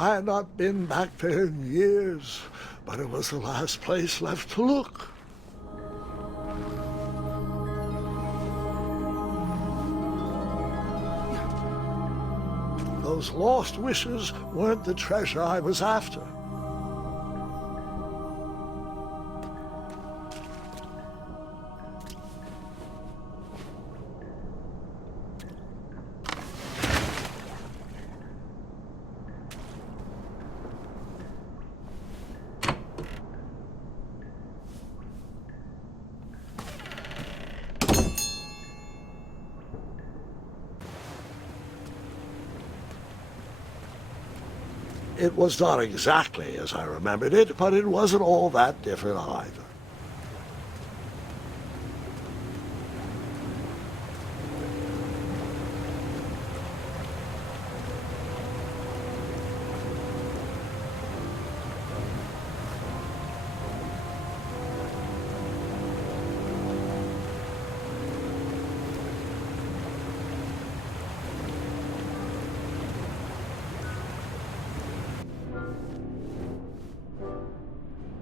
I had not been back there in years, but it was the last place left to look. Those lost wishes weren't the treasure I was after. It was not exactly as I remembered it, but it wasn't all that different either.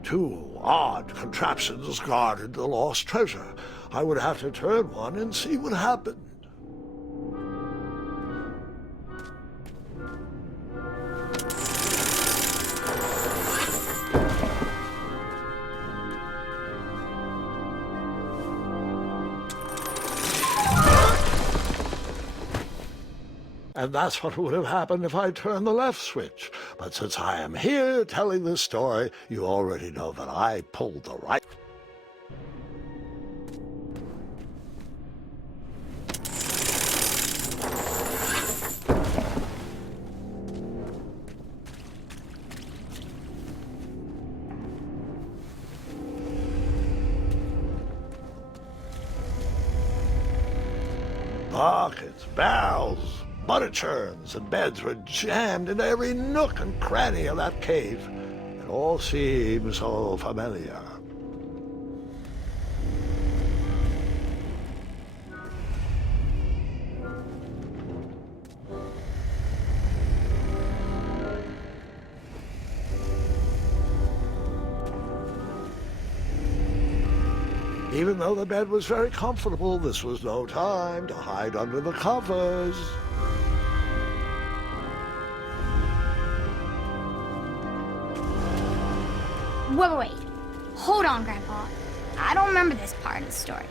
Two odd contraptions guarded the lost treasure. I would have to turn one and see what happened. And that's what would have happened if I turned the left switch. But since I am here telling this story, you already know that I pulled the right. Buckets, barrels, butter churns, and beds were jammed into every nook and cranny of that cave. It all seemed so familiar. Even though the bed was very comfortable, this was no time to hide under the covers. Wait. Hold on, Grandpa. I don't remember this part of the story.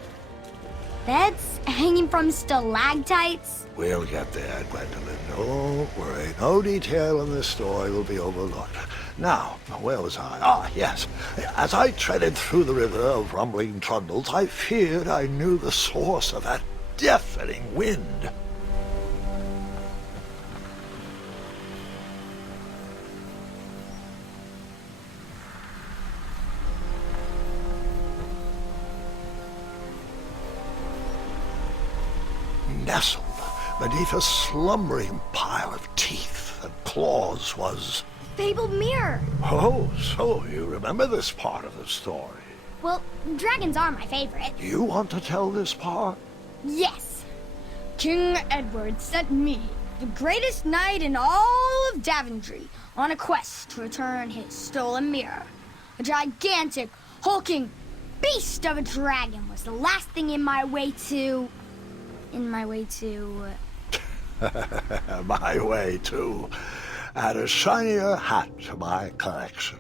Beds hanging from stalactites? We'll get there, Gwendolyn. Don't worry. No detail in this story will be overlooked. Now, where was I? Ah, yes. As I treaded through the river of rumbling trundles, I feared I knew the source of that deafening wind. Nestled beneath a slumbering pile of teeth and claws was... Fabled mirror. Oh, so you remember this part of the story. Well, dragons are my favorite. Do you want to tell this part? Yes. King Edward sent me, the greatest knight in all of Daventry, on a quest to return his stolen mirror. A gigantic, hulking beast of a dragon was the last thing in my way to... My way to add a shinier hat to my collection.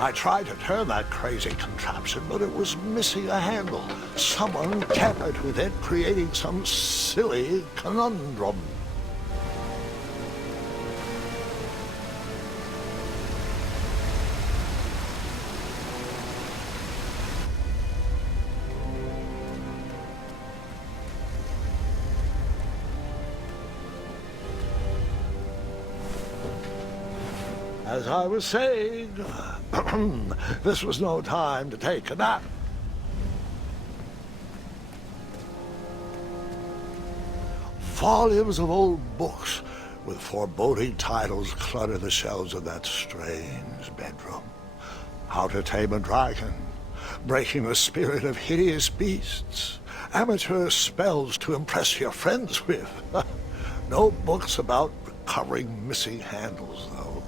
I tried to turn that crazy contraption, but it was missing a handle. Someone tampered with it, creating some silly conundrum. as I was saying, this was no time to take a nap. Volumes of old books with foreboding titles clutter the shelves of that strange bedroom. How to Tame a Dragon, Breaking the Spirit of Hideous Beasts, amateur spells to impress your friends with. No books about recovering missing handles, though.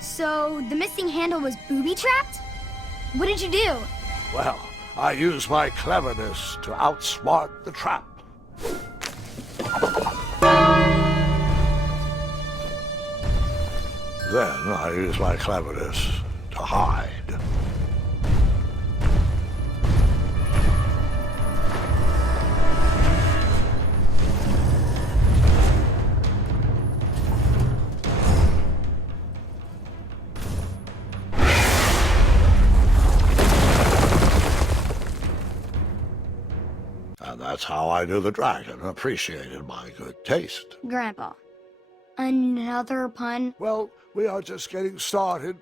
So, the missing handle was booby-trapped? What did you do? Well, I used my cleverness to outsmart the trap. Then I used my cleverness to hide. And that's how I knew the dragon appreciated my good taste. Grandpa, another pun? Well, we are just getting started.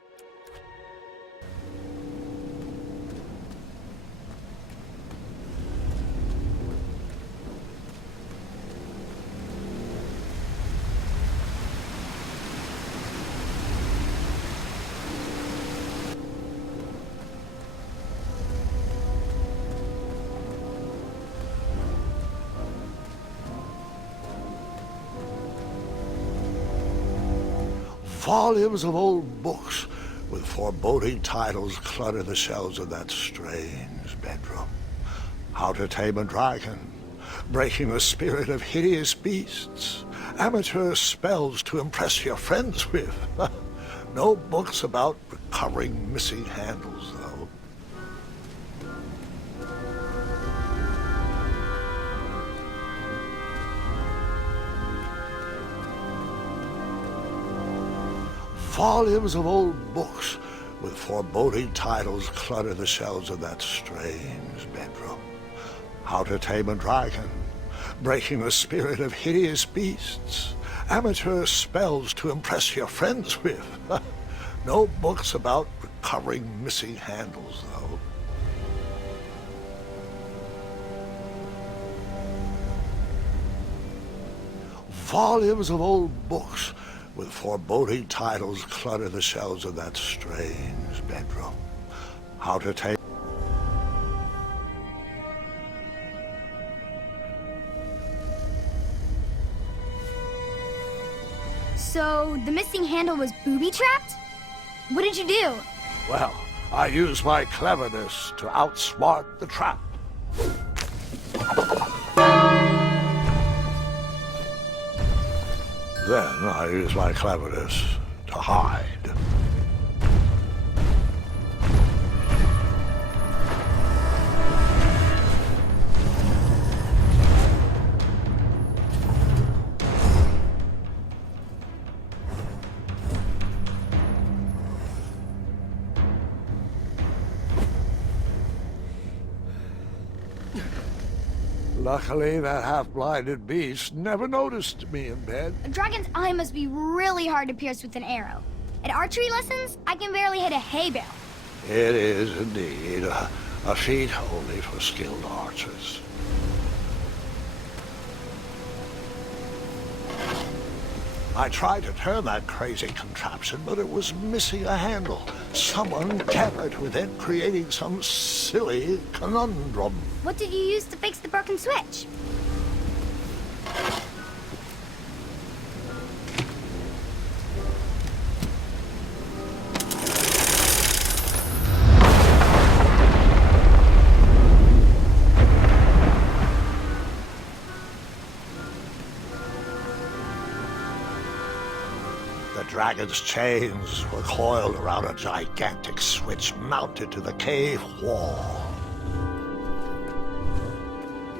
Volumes of old books with foreboding titles clutter the shelves of that strange bedroom. How to Tame a Dragon, Breaking the Spirit of Hideous Beasts, amateur spells to impress your friends with. No books about recovering missing handles, though. Volumes of old books with foreboding titles clutter the shelves of that strange bedroom. How to Tame a Dragon, Breaking the Spirit of Hideous Beasts, amateur spells to impress your friends with. No books about recovering missing handles, though. Volumes of old books with foreboding titles clutter the shelves of that strange bedroom. How to Tame... So, the missing handle was booby-trapped? What did you do? Well, I used my cleverness to outsmart the trap. Then I used my cleverness to hide. Luckily, that half-blinded beast never noticed me in bed. A dragon's eye must be really hard to pierce with an arrow. At archery lessons, I can barely hit a hay bale. It is indeed a feat only for skilled archers. I tried to turn that crazy contraption, but it was missing a handle. Someone tampered with it, creating some silly conundrum. What did you use to fix the broken switch? The dragon's chains were coiled around a gigantic switch mounted to the cave wall.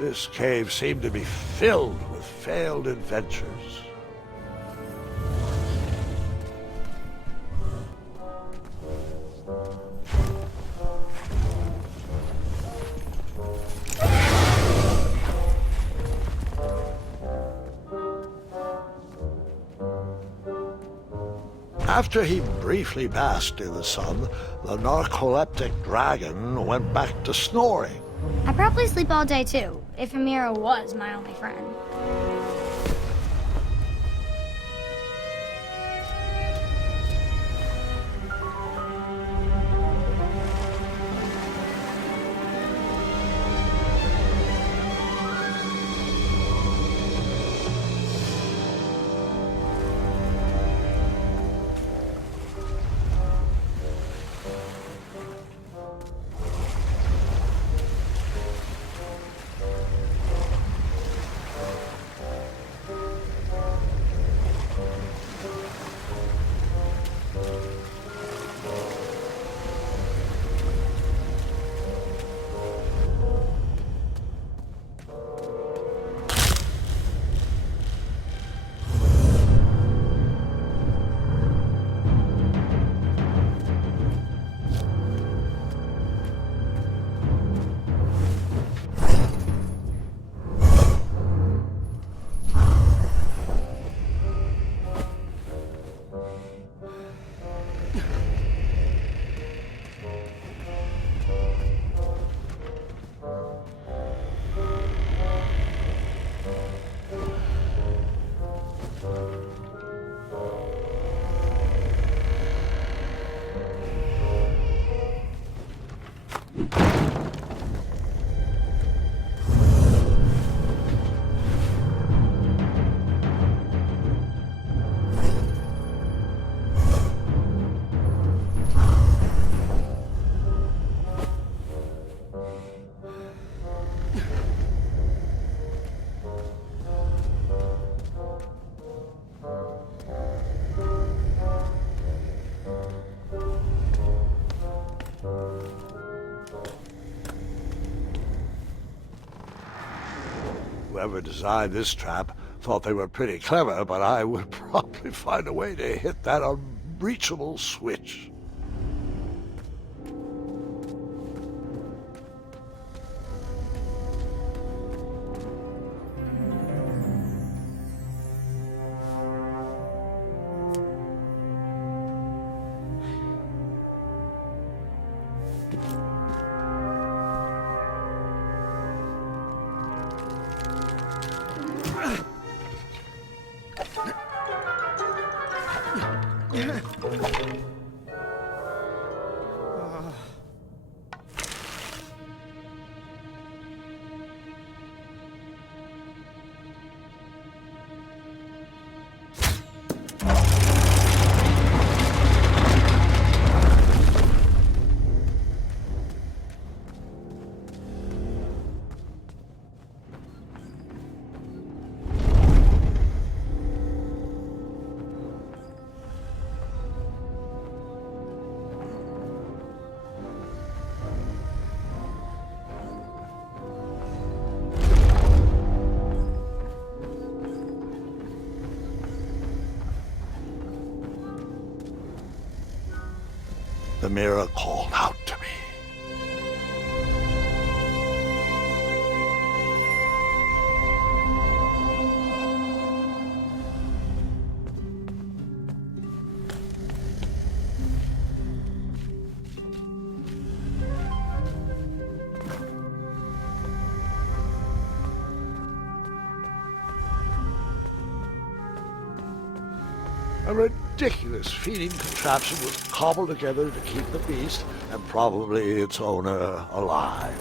This cave seemed to be filled with failed adventures. After he briefly basked in the sun, the narcoleptic dragon went back to snoring. I'd probably sleep all day too, if Amira was my only friend. Whoever designed this trap thought they were pretty clever, but I would probably find a way to hit that unreachable switch. The mirror called out to me. A ridiculous feeding contraption was cobbled together to keep the beast and probably its owner alive.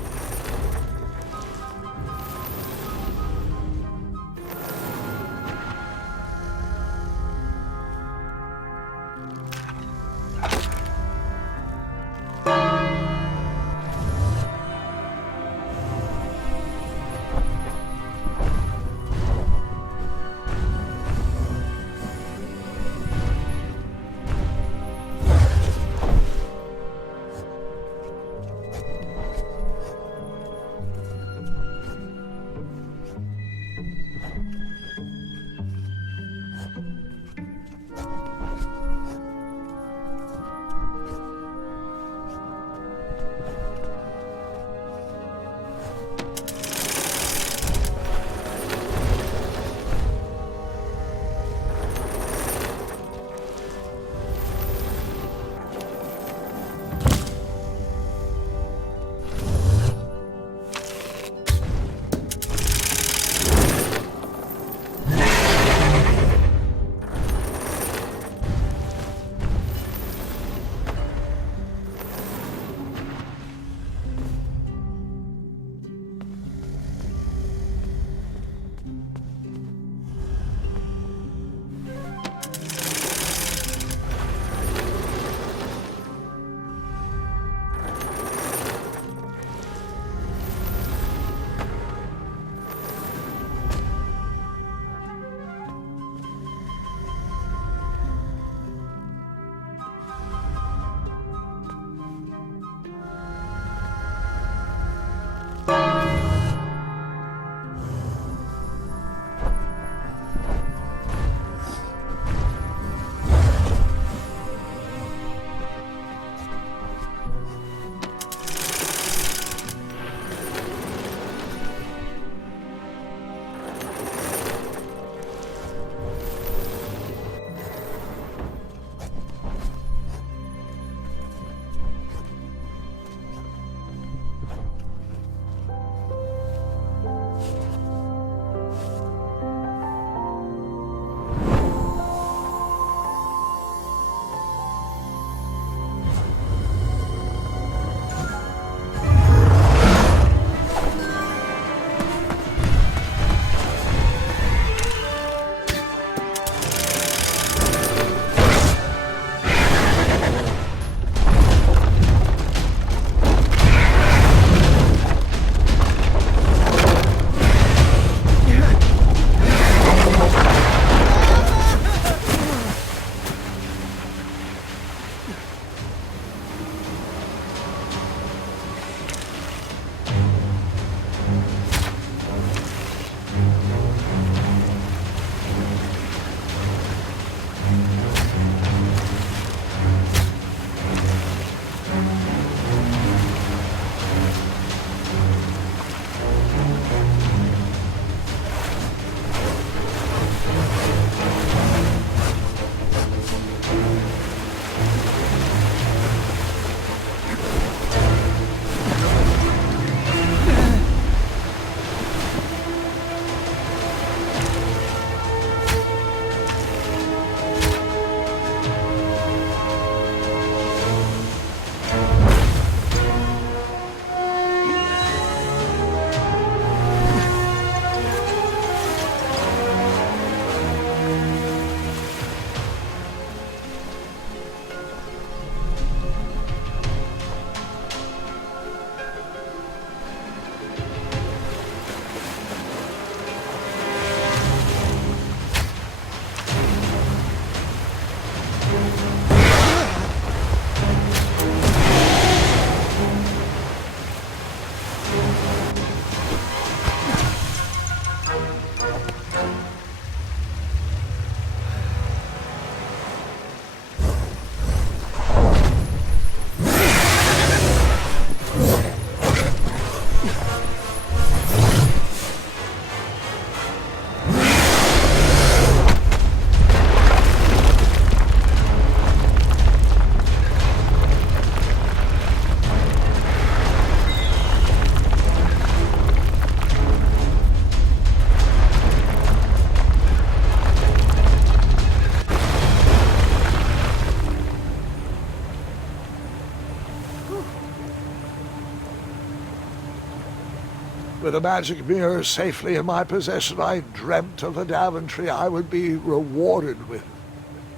With a magic mirror safely in my possession, I dreamt of the Daventry I would be rewarded with,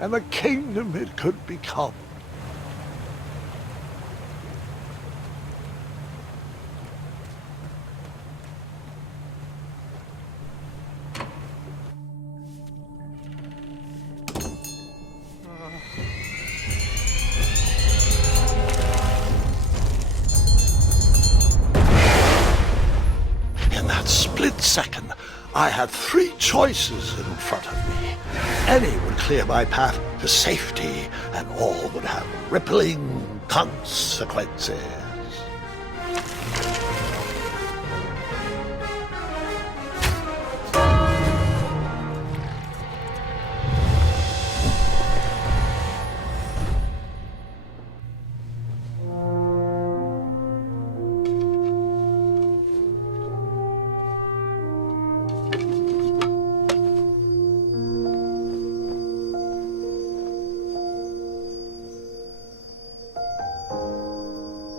and the kingdom it could become. In that split second, I had three choices in front of me. Any would clear my path to safety, and all would have rippling consequences.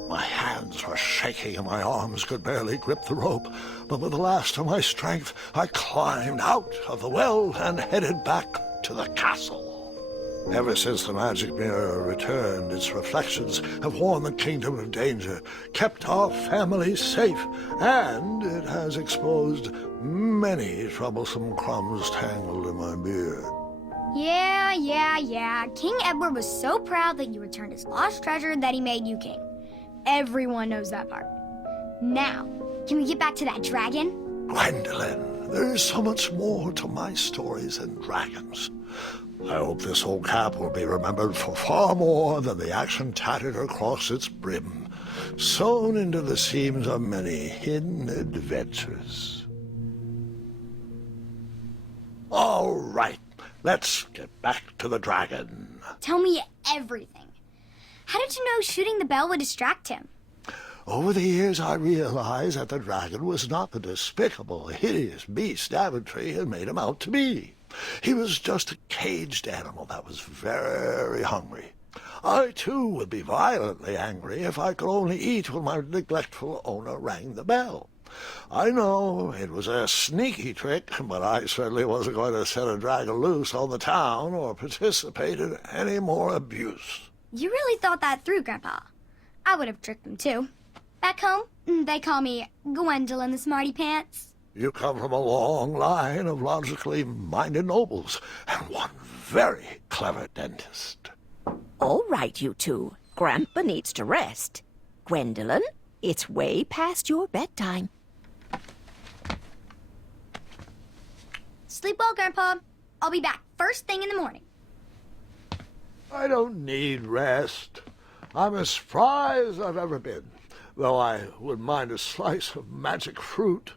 My hands were shaking and my arms could barely grip the rope, but with the last of my strength, I climbed out of the well and headed back to the castle. Ever since the magic mirror returned, its reflections have warned the kingdom of danger, kept our family safe, and it has exposed many troublesome crumbs tangled in my beard. Yeah. King Edward was so proud that you returned his lost treasure that he made you king. Everyone knows that part. Now, can we get back to that dragon? Gwendolyn, there is so much more to my stories than dragons. I hope this old cap will be remembered for far more than the action tattered across its brim, sewn into the seams of many hidden adventures. All right, let's get back to the dragon. Tell me everything. How did you know shooting the bell would distract him? Over the years, I realized that the dragon was not the despicable, hideous beast Daventry had made him out to be. He was just a caged animal that was very hungry. I, too, would be violently angry if I could only eat when my neglectful owner rang the bell. I know it was a sneaky trick, but I certainly wasn't going to set a dragon loose on the town or participate in any more abuse. You really thought that through, Grandpa. I would have tricked them, too. Back home, they call me Gwendolyn the Smarty Pants. You come from a long line of logically minded nobles, and one very clever dentist. All right, you two. Grandpa needs to rest. Gwendolyn, it's way past your bedtime. Sleep well, Grandpa. I'll be back first thing in the morning. I don't need rest. I'm as spry as I've ever been, though I wouldn't mind a slice of magic fruit.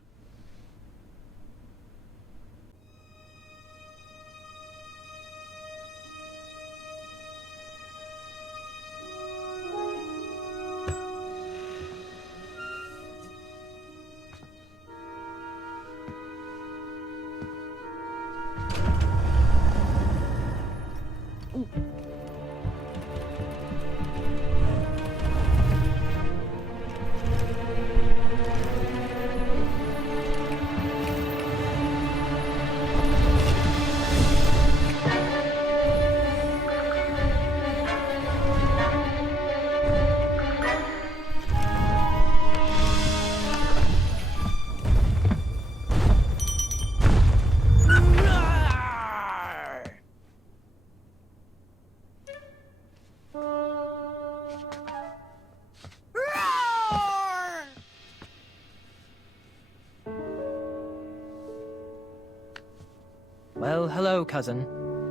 Well, hello, cousin.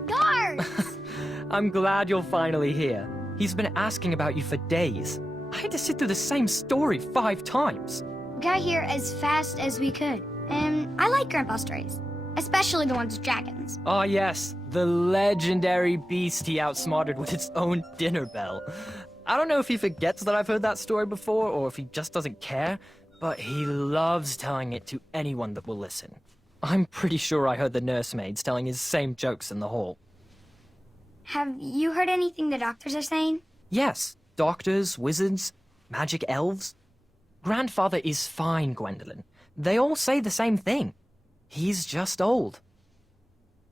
Guards! I'm glad you're finally here. He's been asking about you for days. I had to sit through the same story 5 times. We got here as fast as we could. And I like Grandpa's stories, especially the ones with dragons. Ah, yes, the legendary beast he outsmarted with its own dinner bell. I don't know if he forgets that I've heard that story before, or if he just doesn't care, but he loves telling it to anyone that will listen. I'm pretty sure I heard the nursemaids telling his same jokes in the hall. Have you heard anything the doctors are saying? Yes, doctors, wizards, magic elves. Grandfather is fine, Gwendolyn. They all say the same thing. He's just old.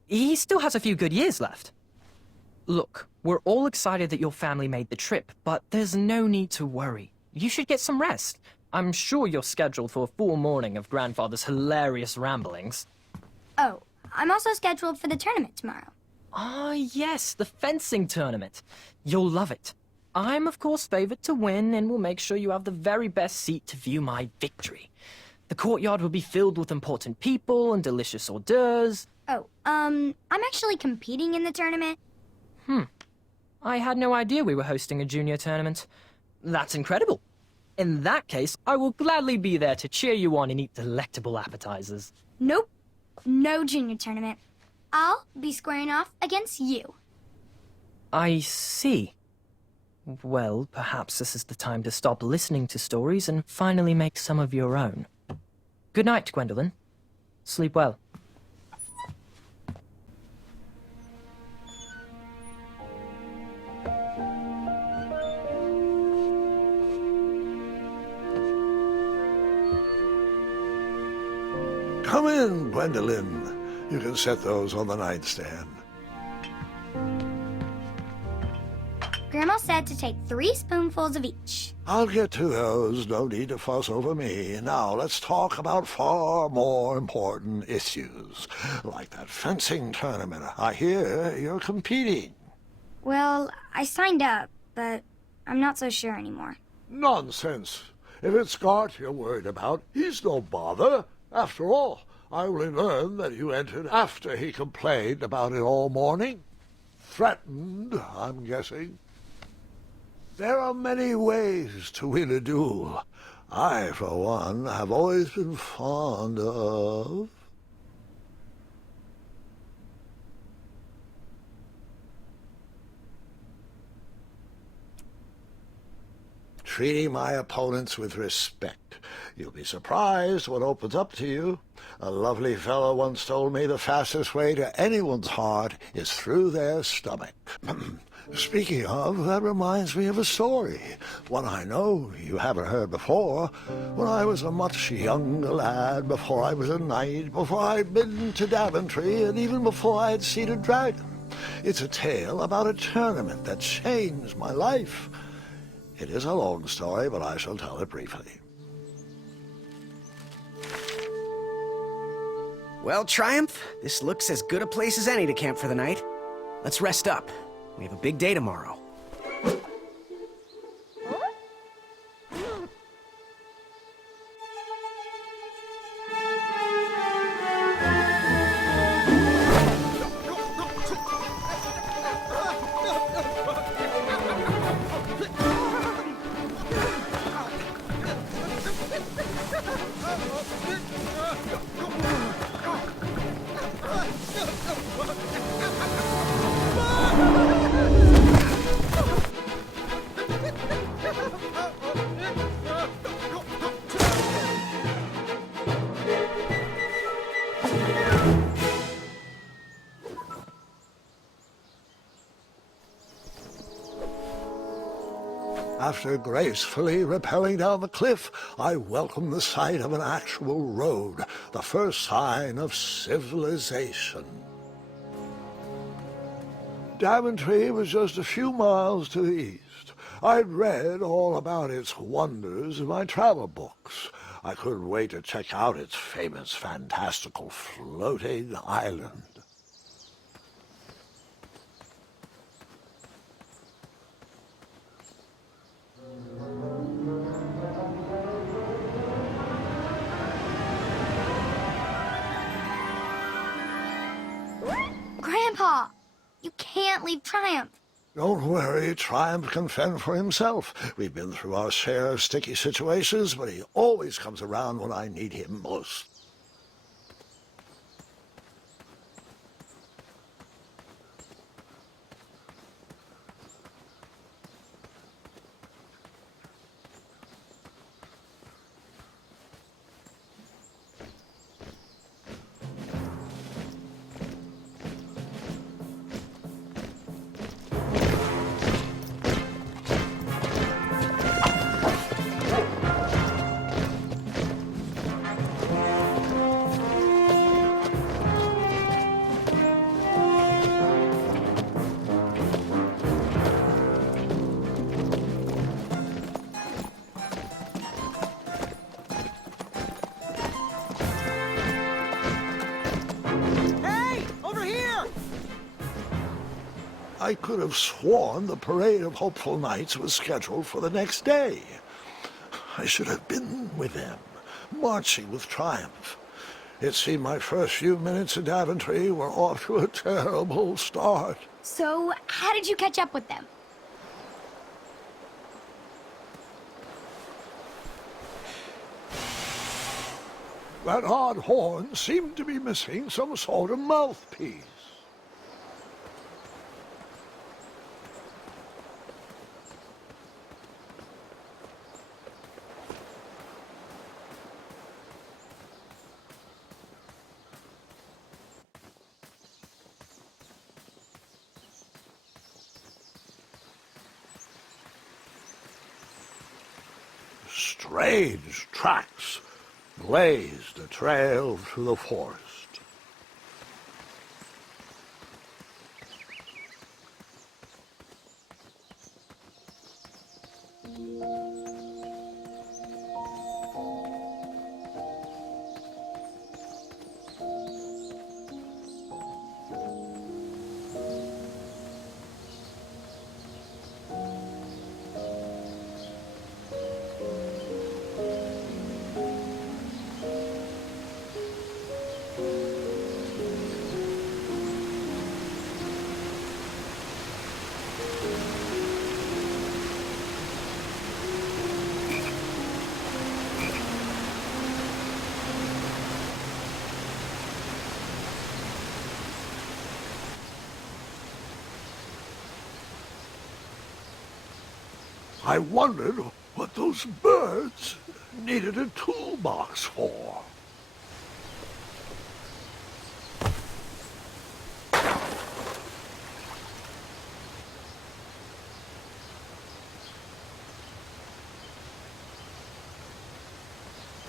He still has a few good years left. Look, we're all excited that your family made the trip, but there's no need to worry. You should get some rest. I'm sure you're scheduled for a full morning of Grandfather's hilarious ramblings. Oh, I'm also scheduled for the tournament tomorrow. Ah, yes, the fencing tournament. You'll love it. I'm, of course, favored to win, and will make sure you have the very best seat to view my victory. The courtyard will be filled with important people and delicious hors d'oeuvres. Oh, I'm actually competing in the tournament. I had no idea we were hosting a junior tournament. That's incredible. In that case, I will gladly be there to cheer you on and eat delectable appetizers. Nope, no junior tournament. I'll be squaring off against you. I see. Well, perhaps this is the time to stop listening to stories and finally make some of your own. Good night, Gwendolyn. Sleep well. Come in, Gwendolyn. You can set those on the nightstand. Grandma said to take 3 spoonfuls of each. I'll get to those. No need to fuss over me. Now let's talk about far more important issues, like that fencing tournament. I hear you're competing. Well, I signed up, but I'm not so sure anymore. Nonsense. If it's Scott you're worried about, he's no bother. After all, I only learned that you entered after he complained about it all morning. Threatened, I'm guessing. There are many ways to win a duel. I, for one, have always been fond of... treating my opponents with respect. You'll be surprised what opens up to you. A lovely fellow once told me the fastest way to anyone's heart is through their stomach. Speaking of, that reminds me of a story, one I know you haven't heard before. When I was a much younger lad, before I was a knight, before I'd been to Daventry, and even before I had seen a dragon. It's a tale about a tournament that changed my life. It is a long story, but I shall tell it briefly. Well, Triumph, this looks as good a place as any to camp for the night. Let's rest up. We have a big day tomorrow. After gracefully rappelling down the cliff, I welcomed the sight of an actual road, the first sign of civilization. Daventry was just a few miles to the east. I'd read all about its wonders in my travel books. I couldn't wait to check out its famous, fantastical floating island. Grandpa, you can't leave Triumph. Don't worry, Triumph can fend for himself. We've been through our share of sticky situations, but he always comes around when I need him most. I could have sworn the parade of hopeful knights was scheduled for the next day. I should have been with them, marching with triumph. It seemed my first few minutes in Daventry were off to a terrible start. So, how did you catch up with them? That odd horn seemed to be missing some sort of mouthpiece. Strange tracks blazed a trail through the forest. I wondered what those birds needed a toolbox for.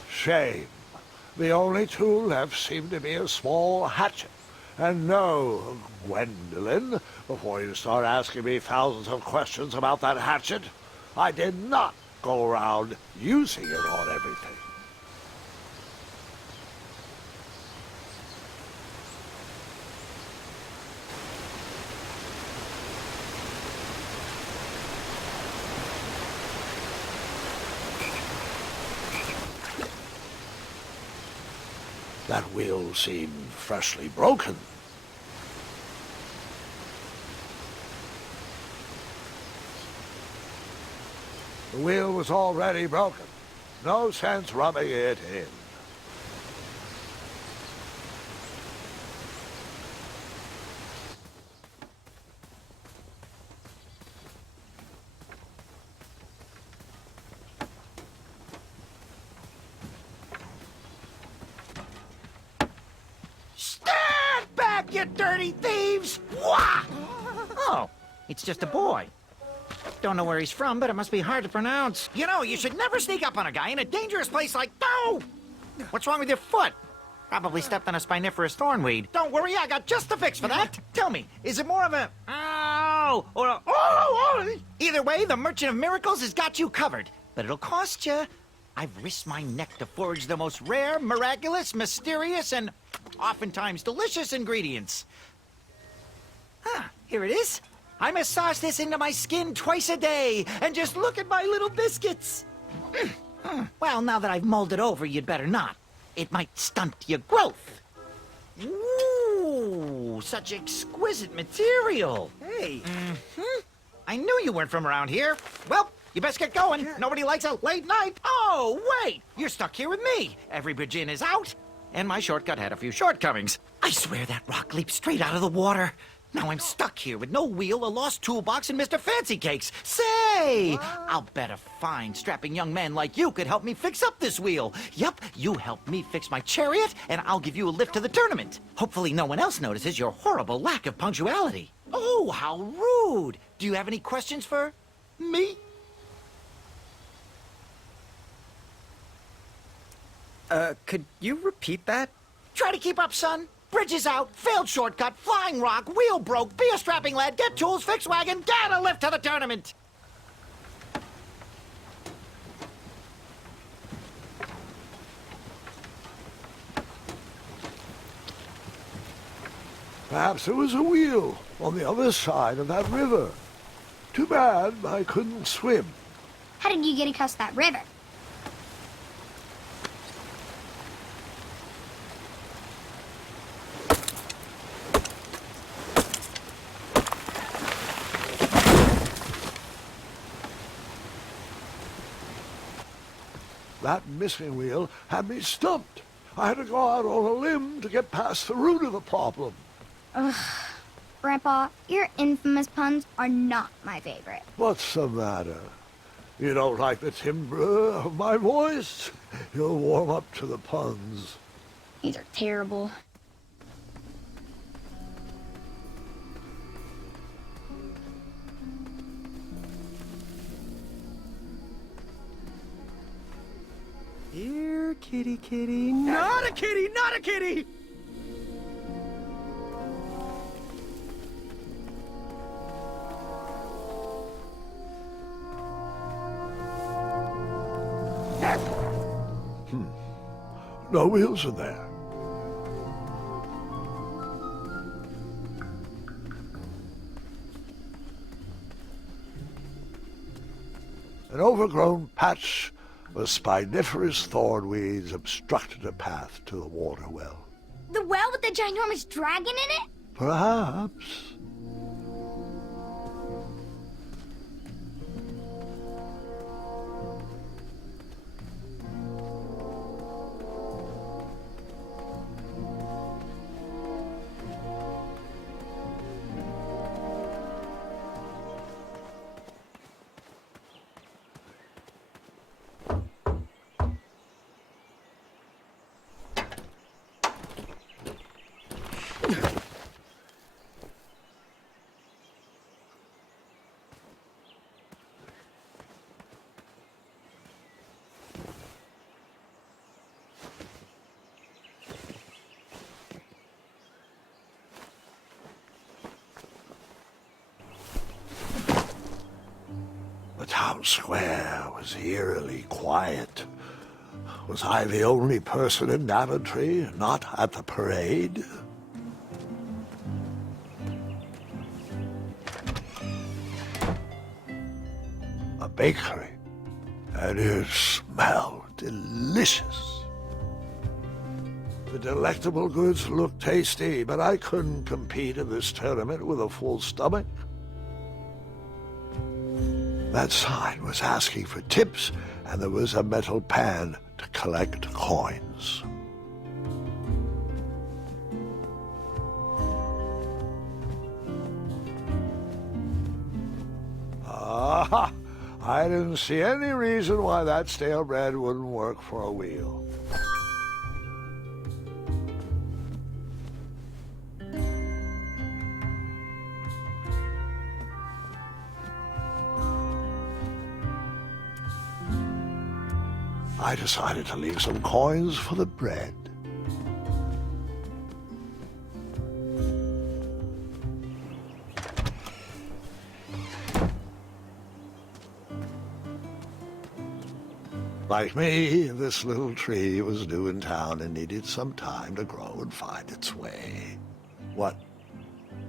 Shame. The only tool left seemed to be a small hatchet. And no, Gwendolyn, before you start asking me thousands of questions about that hatchet, I did not go around using it on everything. That wheel seemed freshly broken. The wheel was already broken. No sense rubbing it in. Stand back, you dirty thieves! Wah! Oh, it's just a boy. Don't know where he's from, but it must be hard to pronounce. You know, you should never sneak up on a guy in a dangerous place like... No! What's wrong with your foot? Probably stepped on a spiniferous thornweed. Don't worry, I got just the fix for that. Tell me, is it more of a... Ow! Or a... Oh! Either way, the Merchant of Miracles has got you covered. But it'll cost you. I've risked my neck to forage the most rare, miraculous, mysterious, and oftentimes delicious ingredients. Here it is. I massage this into my skin twice a day, and just look at my little biscuits. Well, now that I've mulled it over, you'd better not. It might stunt your growth. Ooh, such exquisite material. Hey. I knew you weren't from around here. Well, you best get going. Nobody likes a late night. Oh, wait! You're stuck here with me. Every bridge in is out, and my shortcut had a few shortcomings. I swear that rock leaped straight out of the water. Now I'm stuck here with no wheel, a lost toolbox, and Mr. Fancy Cakes. Say, I'll bet a fine, strapping young man like you could help me fix up this wheel. Yup, you help me fix my chariot, and I'll give you a lift to the tournament. Hopefully no one else notices your horrible lack of punctuality. Oh, how rude. Do you have any questions for me? Could you repeat that? Try to keep up, son. Bridges out, failed shortcut, flying rock, wheel broke, be a strapping lad, get tools, fix wagon, get a lift to the tournament. Perhaps there was a wheel on the other side of that river. Too bad I couldn't swim. How did you get across that river? That missing wheel had me stumped. I had to go out on a limb to get past the root of the problem. Grandpa, your infamous puns are not my favorite. What's the matter? You don't like the timbre of my voice? You'll warm up to the puns. These are terrible. Here, kitty, kitty. Not a kitty, not a kitty! No wheels in there. An overgrown patch of spiniferous thornweeds obstructed a path to the water well. The well with the ginormous dragon in it? Perhaps. The town square was eerily quiet. Was I the only person in Daventry not at the parade? A bakery, and it smelled delicious. The delectable goods looked tasty, but I couldn't compete in this tournament with a full stomach. That sign was asking for tips, and there was a metal pan to collect coins. Ah, I didn't see any reason why that stale bread wouldn't work for a wheel. I decided to leave some coins for the bread. Like me, this little tree was new in town and needed some time to grow and find its way. What?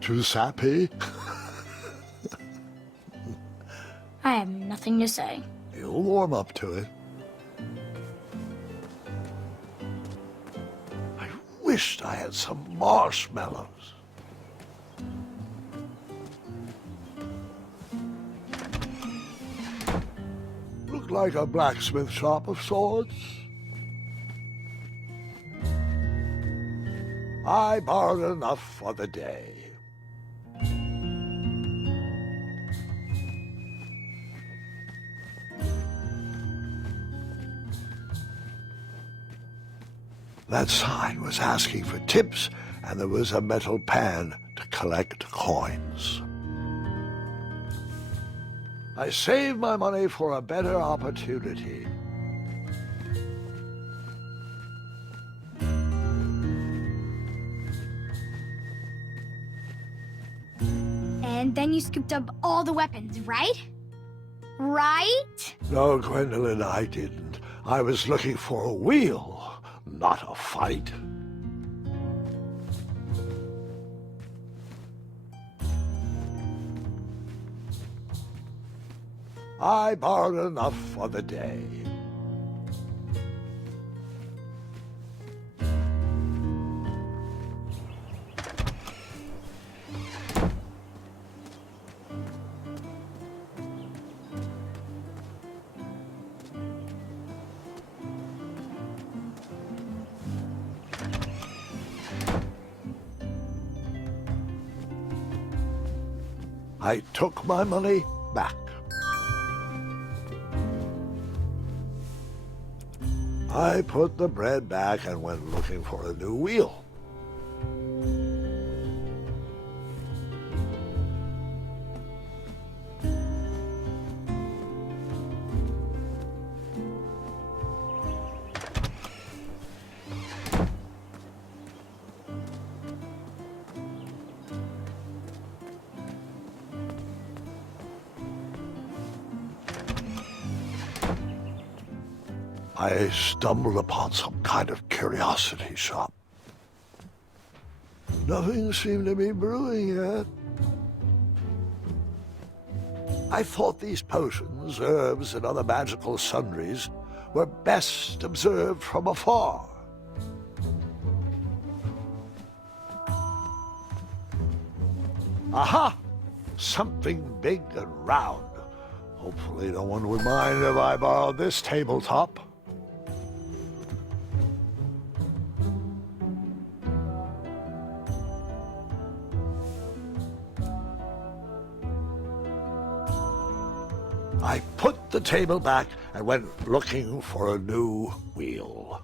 Too sappy? I have nothing to say. You'll warm up to it. I wished I had some marshmallows. Looked like a blacksmith shop of sorts. I borrowed enough for the day. That sign was asking for tips, and there was a metal pan to collect coins. I saved my money for a better opportunity. And then you scooped up all the weapons, right? Right? No, Gwendolyn, I didn't. I was looking for a wheel, not a fight. I borrowed enough for the day. I took my money back. I put the bread back and went looking for a new wheel. I stumbled upon some kind of curiosity shop. Nothing seemed to be brewing yet. I thought these potions, herbs, and other magical sundries were best observed from afar. Aha! Something big and round. Hopefully no one would mind if I borrowed this tabletop. I put the table back and went looking for a new wheel.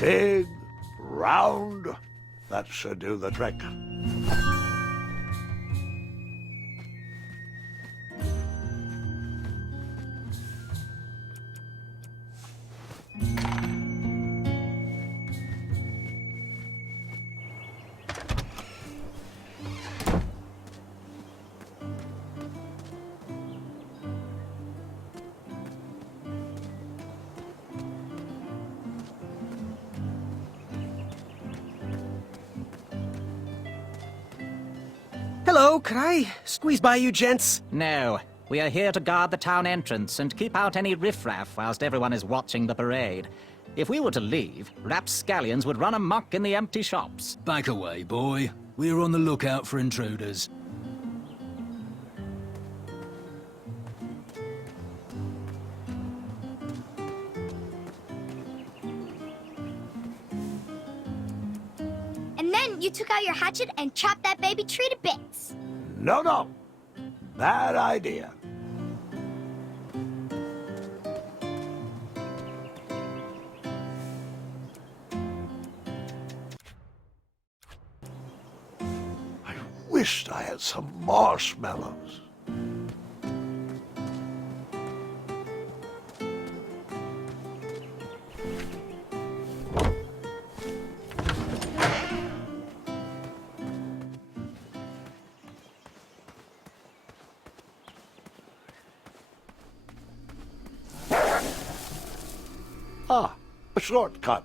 Big, round, that should do the trick. Hello, could I squeeze by you gents? No. We are here to guard the town entrance and keep out any riffraff whilst everyone is watching the parade. If we were to leave, rapscallions would run amok in the empty shops. Back away, boy. We're on the lookout for intruders. And then you took out your hatchet and chopped that baby tree to bits. No. Bad idea. I wished I had some marshmallows. Ah, a shortcut.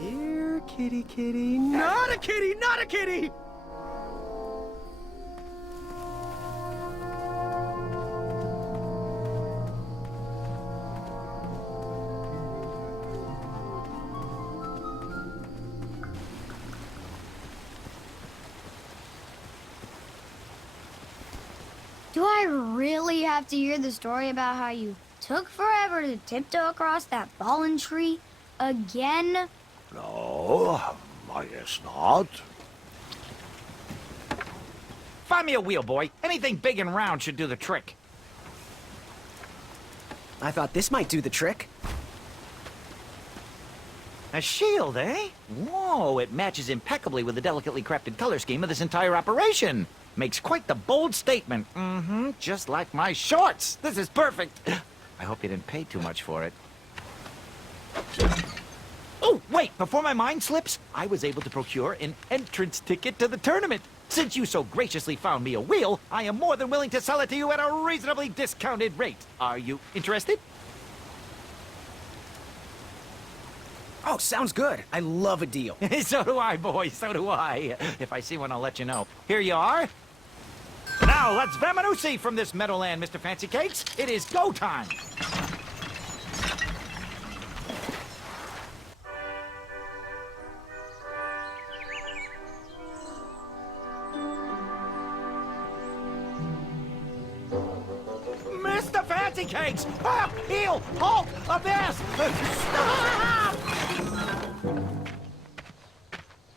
Here, kitty, kitty. Not a kitty, not a kitty! Do I really have to hear the story about how you took forever to tiptoe across that fallen tree again? No, I guess not. Find me a wheel, boy. Anything big and round should do the trick. I thought this might do the trick. A shield, eh? Whoa, it matches impeccably with the delicately crafted color scheme of this entire operation. Makes quite the bold statement. Mm-hmm, just like my shorts. This is perfect. I hope you didn't pay too much for it. Oh, wait, before my mind slips, I was able to procure an entrance ticket to the tournament. Since you so graciously found me a wheel, I am more than willing to sell it to you at a reasonably discounted rate. Are you interested? Oh, sounds good. I love a deal. So do I, boy, so do I. If I see one, I'll let you know. Here you are. Now, let's Vamanusi from this Meadowland, Mr. Fancy Cakes. It is go time. Mr. Fancy Cakes! Up, heel, halt, abyss! Stop!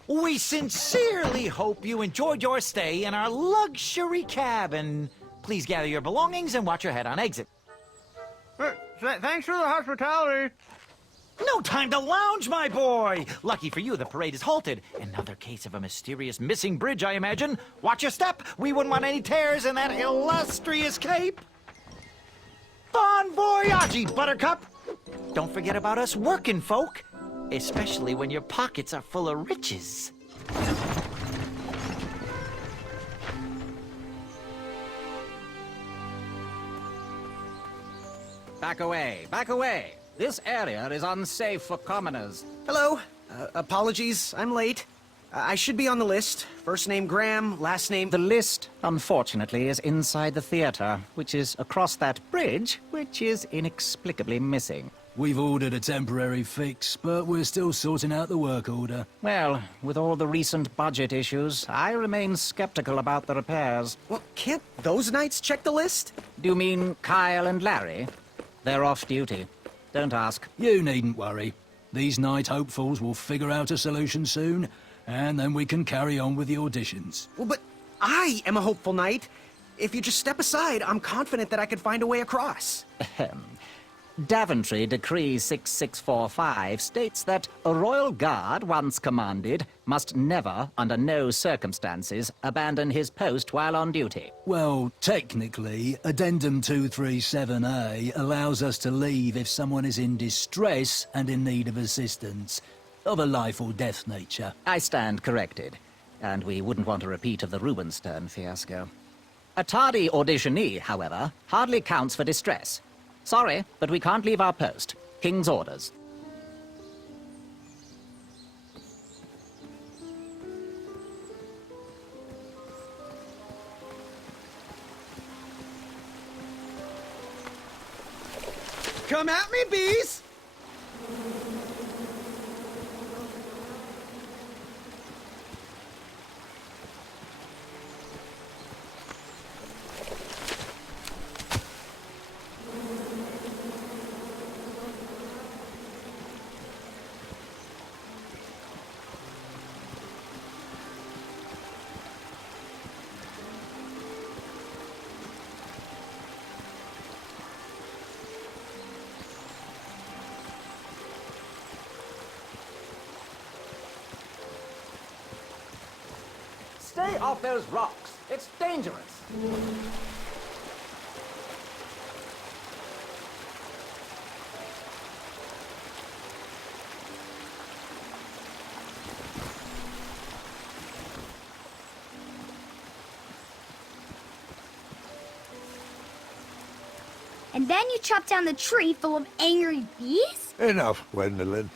We sincerely hope you enjoyed your stay in our luxury cabin. Please gather your belongings and watch your head on exit. Thanks for the hospitality. No time to lounge, my boy! Lucky for you, the parade is halted. Another case of a mysterious missing bridge, I imagine. Watch your step. We wouldn't want any tears in that illustrious cape. Bon voyage, Buttercup! Don't forget about us working folk, especially when your pockets are full of riches. Back away, back away. This area is unsafe for commoners. Hello. Apologies, I'm late. I should be on the list. First name Graham, last name... The list, unfortunately, is inside the theater, which is across that bridge, which is inexplicably missing. We've ordered a temporary fix, but we're still sorting out the work order. Well, with all the recent budget issues, I remain skeptical about the repairs. Well, can't those knights check the list? Do you mean Kyle and Larry? They're off duty. Don't ask. You needn't worry. These night hopefuls will figure out a solution soon, and then we can carry on with the auditions. Well, but I am a hopeful knight. If you just step aside, I'm confident that I could find a way across. Daventry Decree 6645 states that a royal guard, once commanded, must never, under no circumstances, abandon his post while on duty. Well, technically, Addendum 237A allows us to leave if someone is in distress and in need of assistance, of a life or death nature. I stand corrected, and we wouldn't want a repeat of the Rubenstern fiasco. A tardy auditionee, however, hardly counts for distress. Sorry, but we can't leave our post. King's orders. Come at me, bees! Stay off those rocks. It's dangerous. And then you chop down the tree full of angry bees? Enough, Gwendolyn.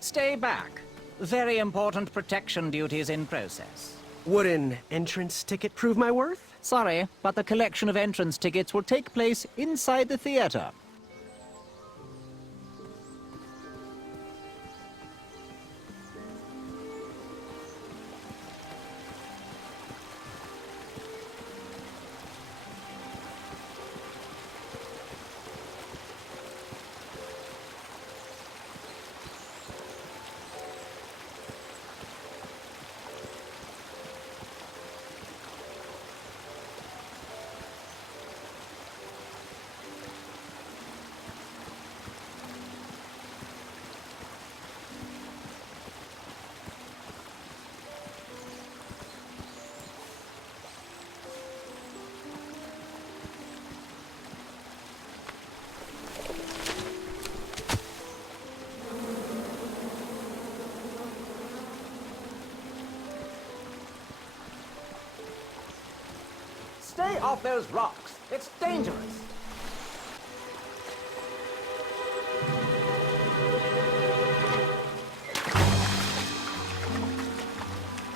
Stay back. Very important protection duties in process. Would an entrance ticket prove my worth? Sorry, but the collection of entrance tickets will take place inside the theater. off those rocks. It's dangerous.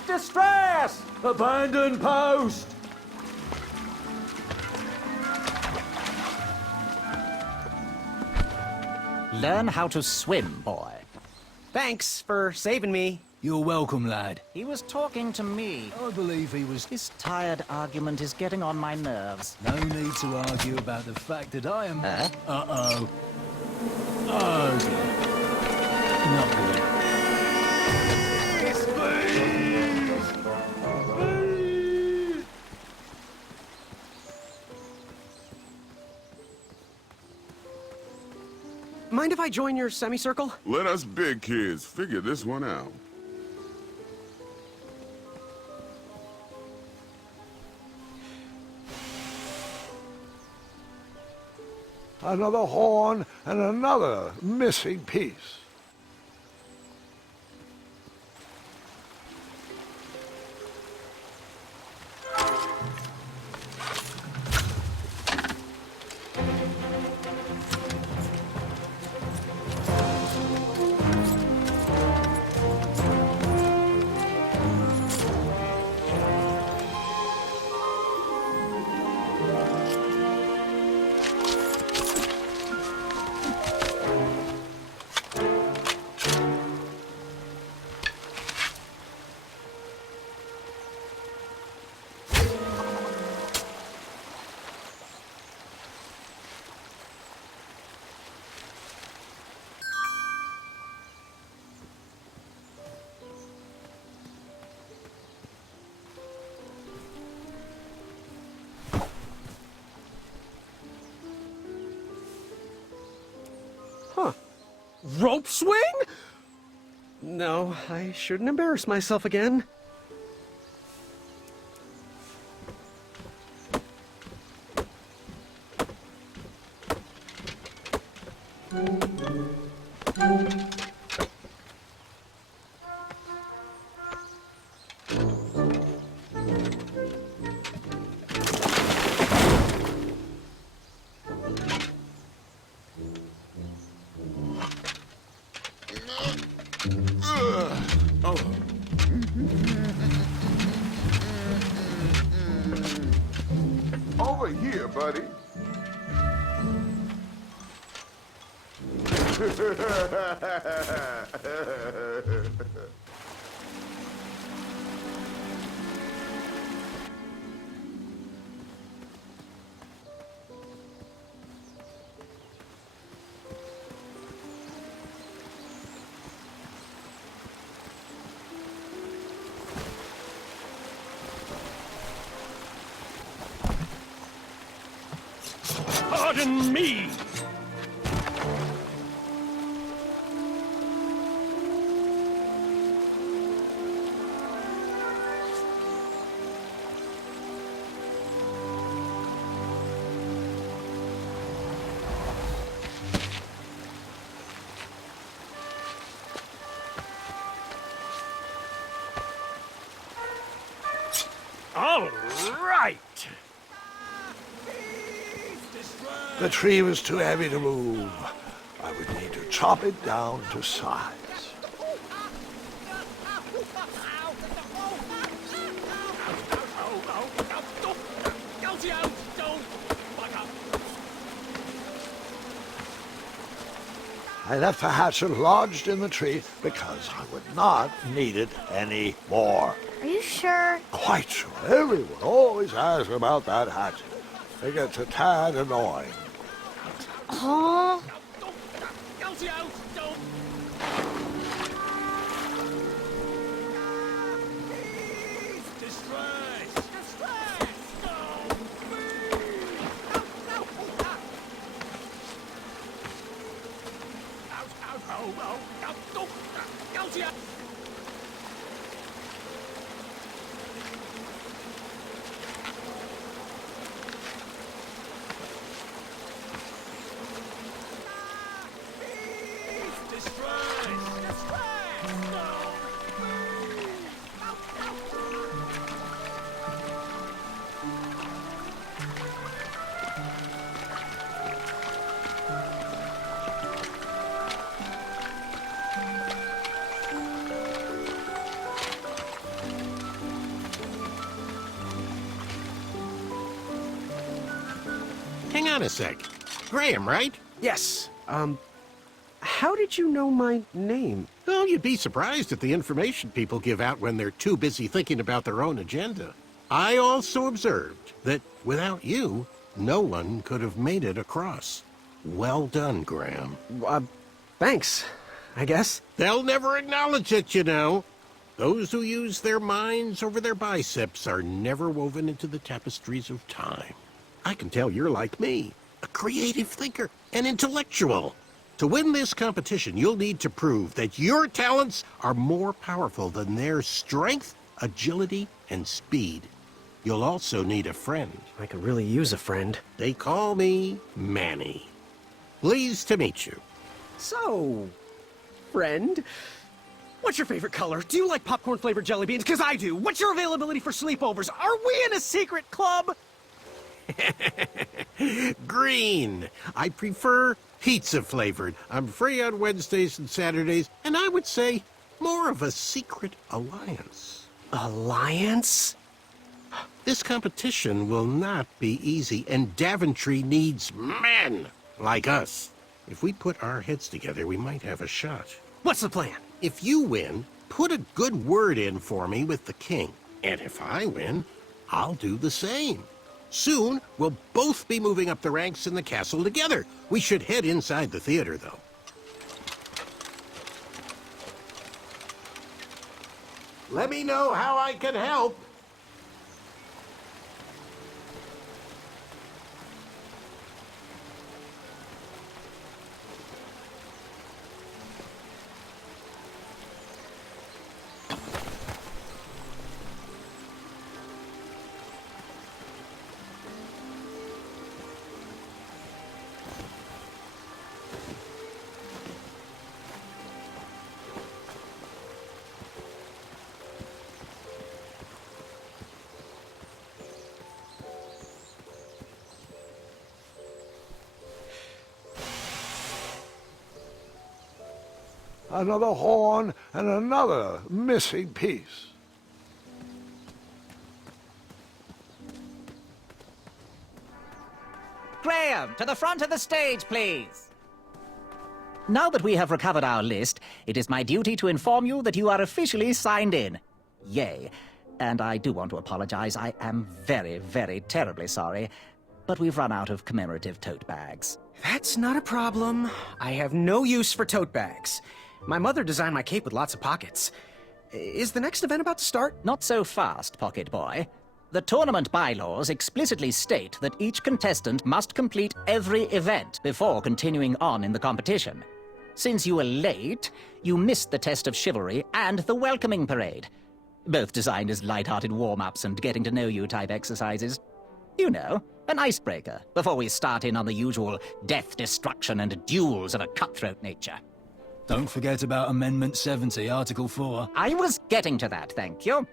Distress! Abandon post! Learn how to swim, boy. Thanks for saving me. You're welcome, lad. He was talking to me. I believe he was... This tired argument is getting on my nerves. No need to argue about the fact that I am... Huh? Uh-oh. Oh, dear. Not good. Mind if I join your semicircle? Let us big kids figure this one out. Another horn and another missing piece. Rope swing? No, I shouldn't embarrass myself again. Over here, buddy. Pardon me! All right! The tree was too heavy to move. I would need to chop it down to size. I left the hatchet lodged in the tree because I would not need it anymore. Are you sure? Quite sure. Everyone always asks about that hatchet. It gets a tad annoying. Oh, on a sec. Graham, right? Yes, how did you know my name? Oh, you'd be surprised at the information people give out when they're too busy thinking about their own agenda. I also observed that without you, no one could have made it across. Well done, Graham. Thanks, I guess. They'll never acknowledge it, you know. Those who use their minds over their biceps are never woven into the tapestries of time. I can tell you're like me, a creative thinker, an intellectual. To win this competition, you'll need to prove that your talents are more powerful than their strength, agility, and speed. You'll also need a friend. I could really use a friend. They call me Manny. Pleased to meet you. So, friend, what's your favorite color? Do you like popcorn-flavored jelly beans? Because I do. What's your availability for sleepovers? Are we in a secret club? Green. I prefer pizza-flavored. I'm free on Wednesdays and Saturdays, and I would say more of a secret alliance. Alliance? This competition will not be easy, and Daventry needs men like us. If we put our heads together, we might have a shot. What's the plan? If you win, put a good word in for me with the king. And if I win, I'll do the same. Soon, we'll both be moving up the ranks in the castle together. We should head inside the theater, though. Let me know how I can help. Another horn and another missing piece. Graham, to the front of the stage, please. Now that we have recovered our list, it is my duty to inform you that you are officially signed in. Yay. And I do want to apologize. I am very, very terribly sorry. But we've run out of commemorative tote bags. That's not a problem. I have no use for tote bags. My mother designed my cape with lots of pockets. Is the next event about to start? Not so fast, Pocket Boy. The tournament bylaws explicitly state that each contestant must complete every event before continuing on in the competition. Since you were late, you missed the test of chivalry and the welcoming parade. Both designed as light-hearted warm-ups and getting-to-know-you type exercises. You know, an icebreaker before we start in on the usual death, destruction, and duels of a cutthroat nature. Don't forget about Amendment 70, Article 4. I was getting to that, thank you.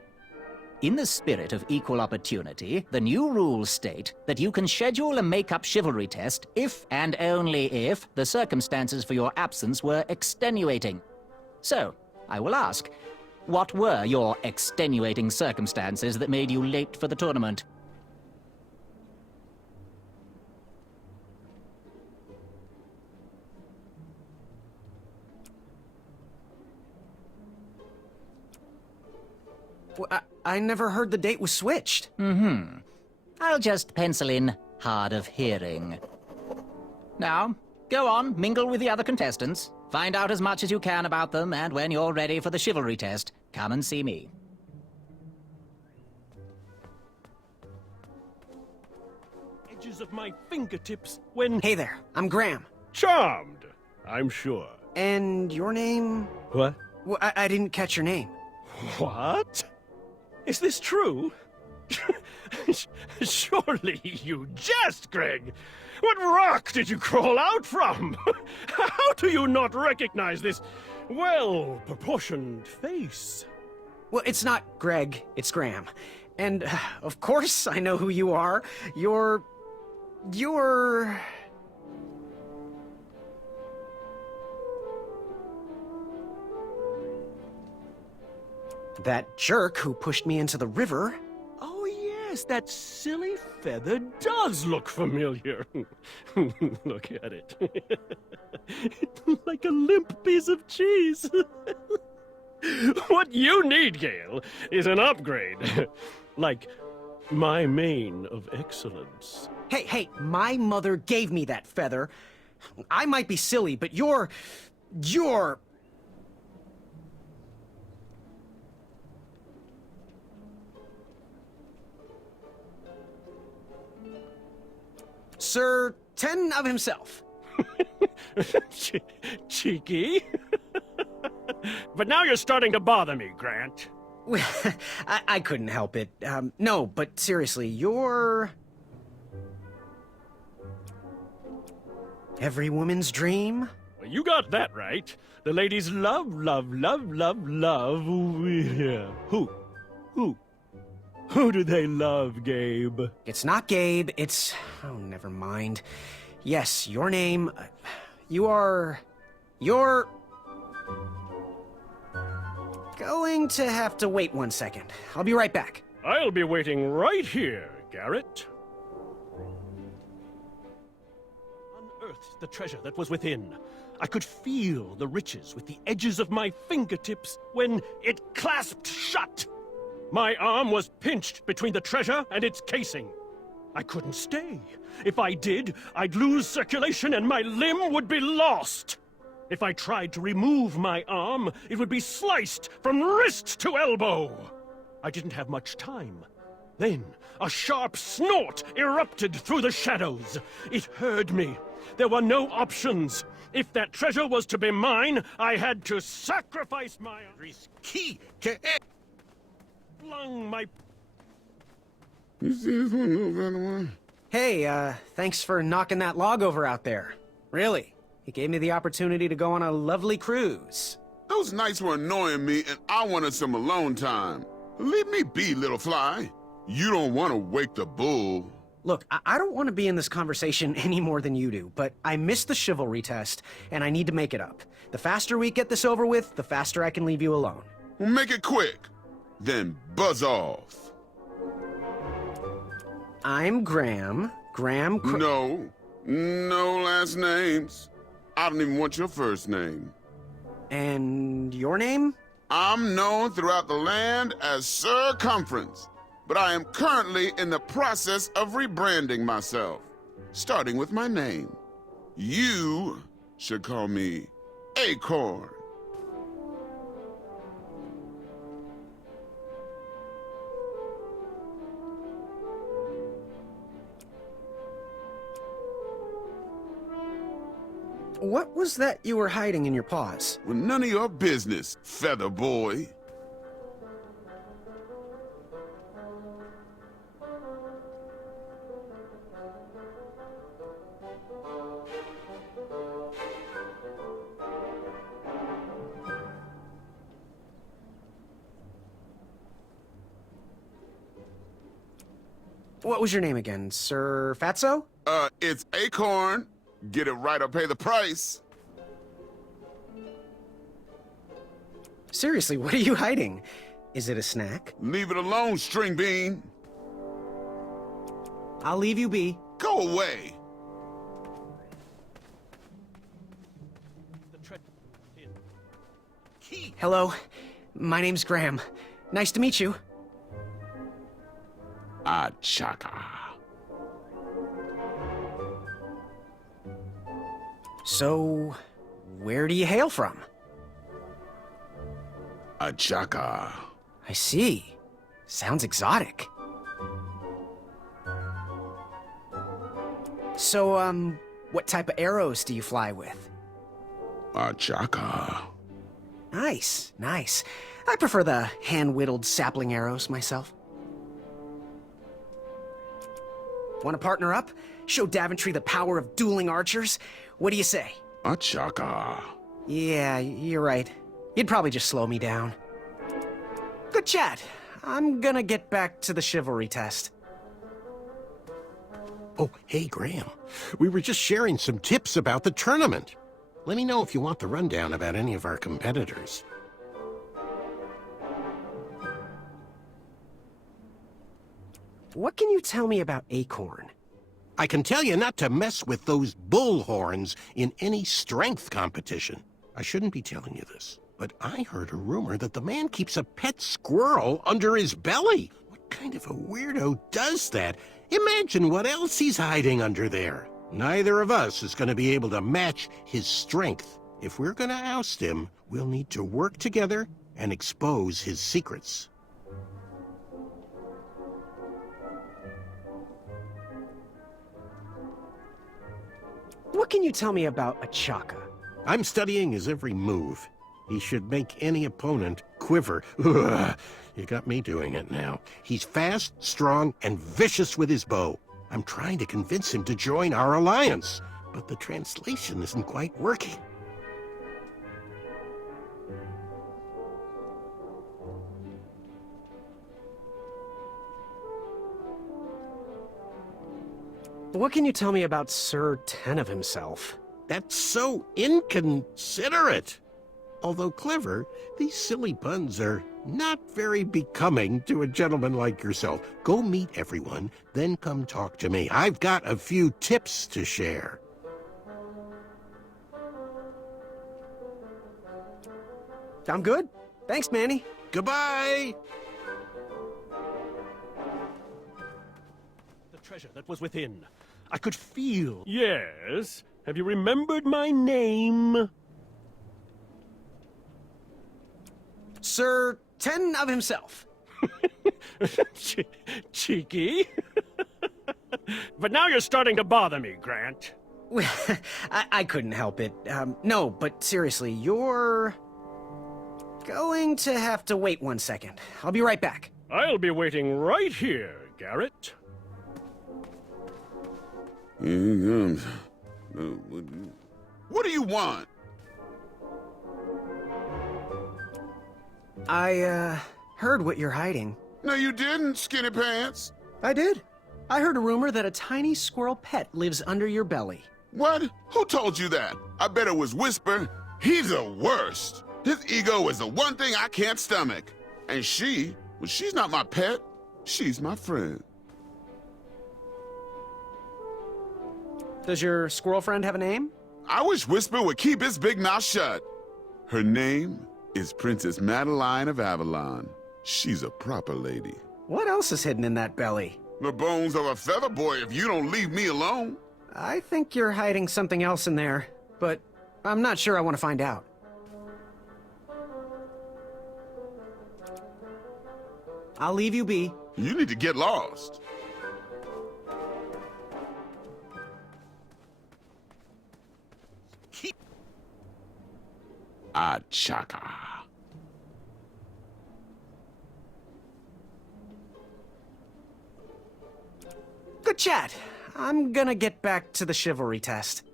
In the spirit of equal opportunity, the new rules state that you can schedule a make-up chivalry test if and only if the circumstances for your absence were extenuating. So, I will ask, what were your extenuating circumstances that made you late for the tournament? I never heard the date was switched. I'll just pencil in hard of hearing. Now, go on, mingle with the other contestants. Find out as much as you can about them, and when you're ready for the chivalry test, come and see me. Edges of my fingertips when... Hey there, I'm Graham. Charmed, I'm sure. And your name? What? Well, I didn't catch your name. What? Is this true? Surely you jest, Greg. What rock did you crawl out from? How do you not recognize this well-proportioned face? Well, it's not Greg, it's Graham. And, of course, I know who you are. You're... that jerk who pushed me into the river. Oh, Yes, that silly feather does look familiar. Look at it. It's like a limp piece of cheese. What you need, Gale, is an upgrade. Like my mane of excellence. Hey, my mother gave me that feather. I might be silly, but you're... Sir Ten of himself. Cheeky. But now you're starting to bother me, Grant. I couldn't help it. No, but seriously, you're... every woman's dream? Well, you got that right. The ladies love, love, love, love, love. Yeah. Who? Who do they love, Gabe? It's not Gabe, it's... oh, never mind. Yes, your name... you're... going to have to wait 1 second. I'll be right back. I'll be waiting right here, Garrett. Unearthed the treasure that was within. I could feel the riches with the edges of my fingertips when it clasped shut. My arm was pinched between the treasure and its casing. I couldn't stay. If I did, I'd lose circulation and my limb would be lost. If I tried to remove my arm, it would be sliced from wrist to elbow. I didn't have much time. Then, a sharp snort erupted through the shadows. It heard me. There were no options. If that treasure was to be mine, I had to sacrifice my Key to it. flung my... You see this one, little better one? Hey, thanks for knocking that log over out there. Really. It gave me the opportunity to go on a lovely cruise. Those nights were annoying me, and I wanted some alone time. Leave me be, little fly. You don't want to wake the bull. Look, I don't want to be in this conversation any more than you do, but I missed the chivalry test, and I need to make it up. The faster we get this over with, the faster I can leave you alone. Well, make it quick. Then buzz off. I'm Graham. No last names. I don't even want your first name. And your name? I'm known throughout the land as Circumference, but I am currently in the process of rebranding myself, starting with my name. You should call me Acorn. What was that you were hiding in your paws? Well, none of your business, feather boy. What was your name again, Sir Fatso? It's Acorn. Get it right or pay the price. Seriously, what are you hiding? Is it a snack? Leave it alone, string bean. I'll leave you be. Go away. Hello, my name's Graham. Nice to meet you. Achaka. So, where do you hail from? Achaka. I see. Sounds exotic. So, what type of arrows do you fly with? Achaka. Nice, nice. I prefer the hand-whittled sapling arrows myself. Want to partner up? Show Daventry the power of dueling archers? What do you say? Achaka. Yeah, you're right. You'd probably just slow me down. Good chat. I'm gonna get back to the chivalry test. Oh, hey, Graham. We were just sharing some tips about the tournament. Let me know if you want the rundown about any of our competitors. What can you tell me about Acorn? I can tell you not to mess with those bull horns in any strength competition. I shouldn't be telling you this, but I heard a rumor that the man keeps a pet squirrel under his belly. What kind of a weirdo does that? Imagine what else he's hiding under there. Neither of us is going to be able to match his strength. If we're going to oust him, we'll need to work together and expose his secrets. What can you tell me about Achaka? I'm studying his every move. He should make any opponent quiver. Ugh, you got me doing it now. He's fast, strong, and vicious with his bow. I'm trying to convince him to join our alliance, but the translation isn't quite working. What can you tell me about Sir Tenov himself? That's so inconsiderate. Although clever, these silly puns are not very becoming to a gentleman like yourself. Go meet everyone, then come talk to me. I've got a few tips to share. I'm good. Thanks, Manny. Goodbye! The treasure that was within. I could feel. Yes. Have you remembered my name? Sir Tenov himself. Cheeky. But now you're starting to bother me, Grant. I couldn't help it. No, but seriously, you're going to have to wait 1 second. I'll be right back. I'll be waiting right here, Garrett. What do you want? I, heard what you're hiding. No, you didn't, Skinny Pants. I did. I heard a rumor that a tiny squirrel pet lives under your belly. What? Who told you that? I bet it was Whisper. He's the worst. His ego is the one thing I can't stomach. And she's not my pet. She's my friend. Does your squirrel friend have a name? I wish Whisper would keep his big mouth shut. Her name is Princess Madeline of Avalon. She's a proper lady. What else is hidden in that belly? The bones of a feather boy if you don't leave me alone. I think you're hiding something else in there, but I'm not sure I want to find out. I'll leave you be. You need to get lost. Achaka. Good chat. I'm gonna get back to the chivalry test.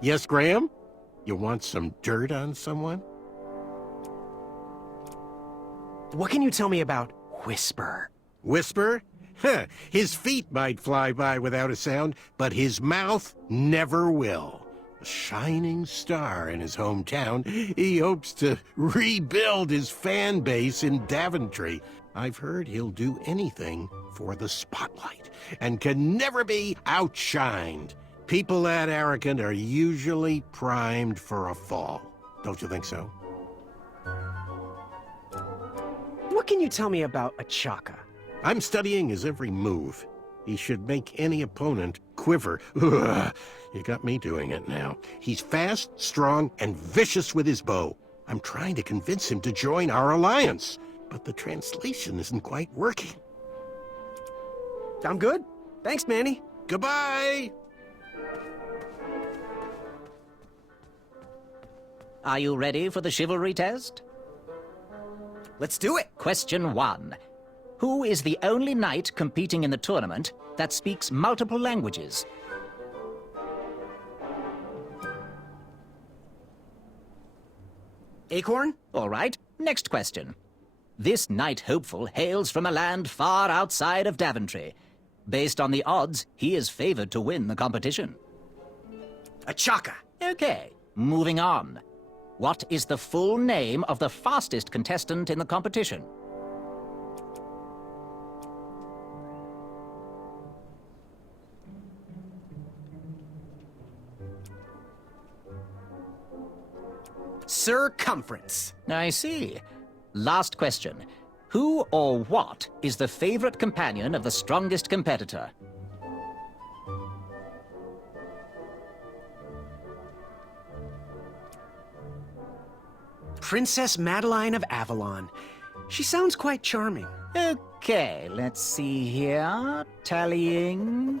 Yes, Graham? You want some dirt on someone? What can you tell me about Whisper? Whisper? Huh, his feet might fly by without a sound, but his mouth never will. A shining star in his hometown, he hopes to rebuild his fan base in Daventry. I've heard he'll do anything for the spotlight and can never be outshined. People that arrogant are usually primed for a fall. Don't you think so? What can you tell me about Achaka? I'm studying his every move. He should make any opponent quiver. Ugh, you got me doing it now. He's fast, strong, and vicious with his bow. I'm trying to convince him to join our alliance, but the translation isn't quite working. I'm good. Thanks, Manny. Goodbye! Are you ready for the chivalry test? Let's do it. Question 1. Who is the only knight competing in the tournament that speaks multiple languages? Acorn? All right, next question. This knight hopeful hails from a land far outside of Daventry. Based on the odds, he is favored to win the competition. Achaka. Okay, moving on. What is the full name of the fastest contestant in the competition? Circumference. I see. Last question. Who or what is the favorite companion of the strongest competitor? Princess Madeline of Avalon. She sounds quite charming. Okay, let's see here. Tallying.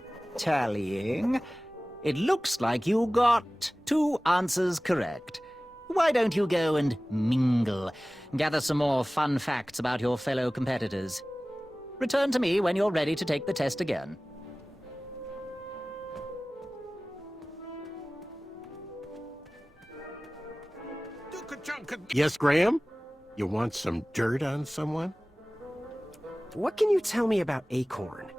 It looks like you got 2 answers correct. Why don't you go and mingle? Gather some more fun facts about your fellow competitors. Return to me when you're ready to take the test again. Yes, Graham? You want some dirt on someone? What can you tell me about Acorn?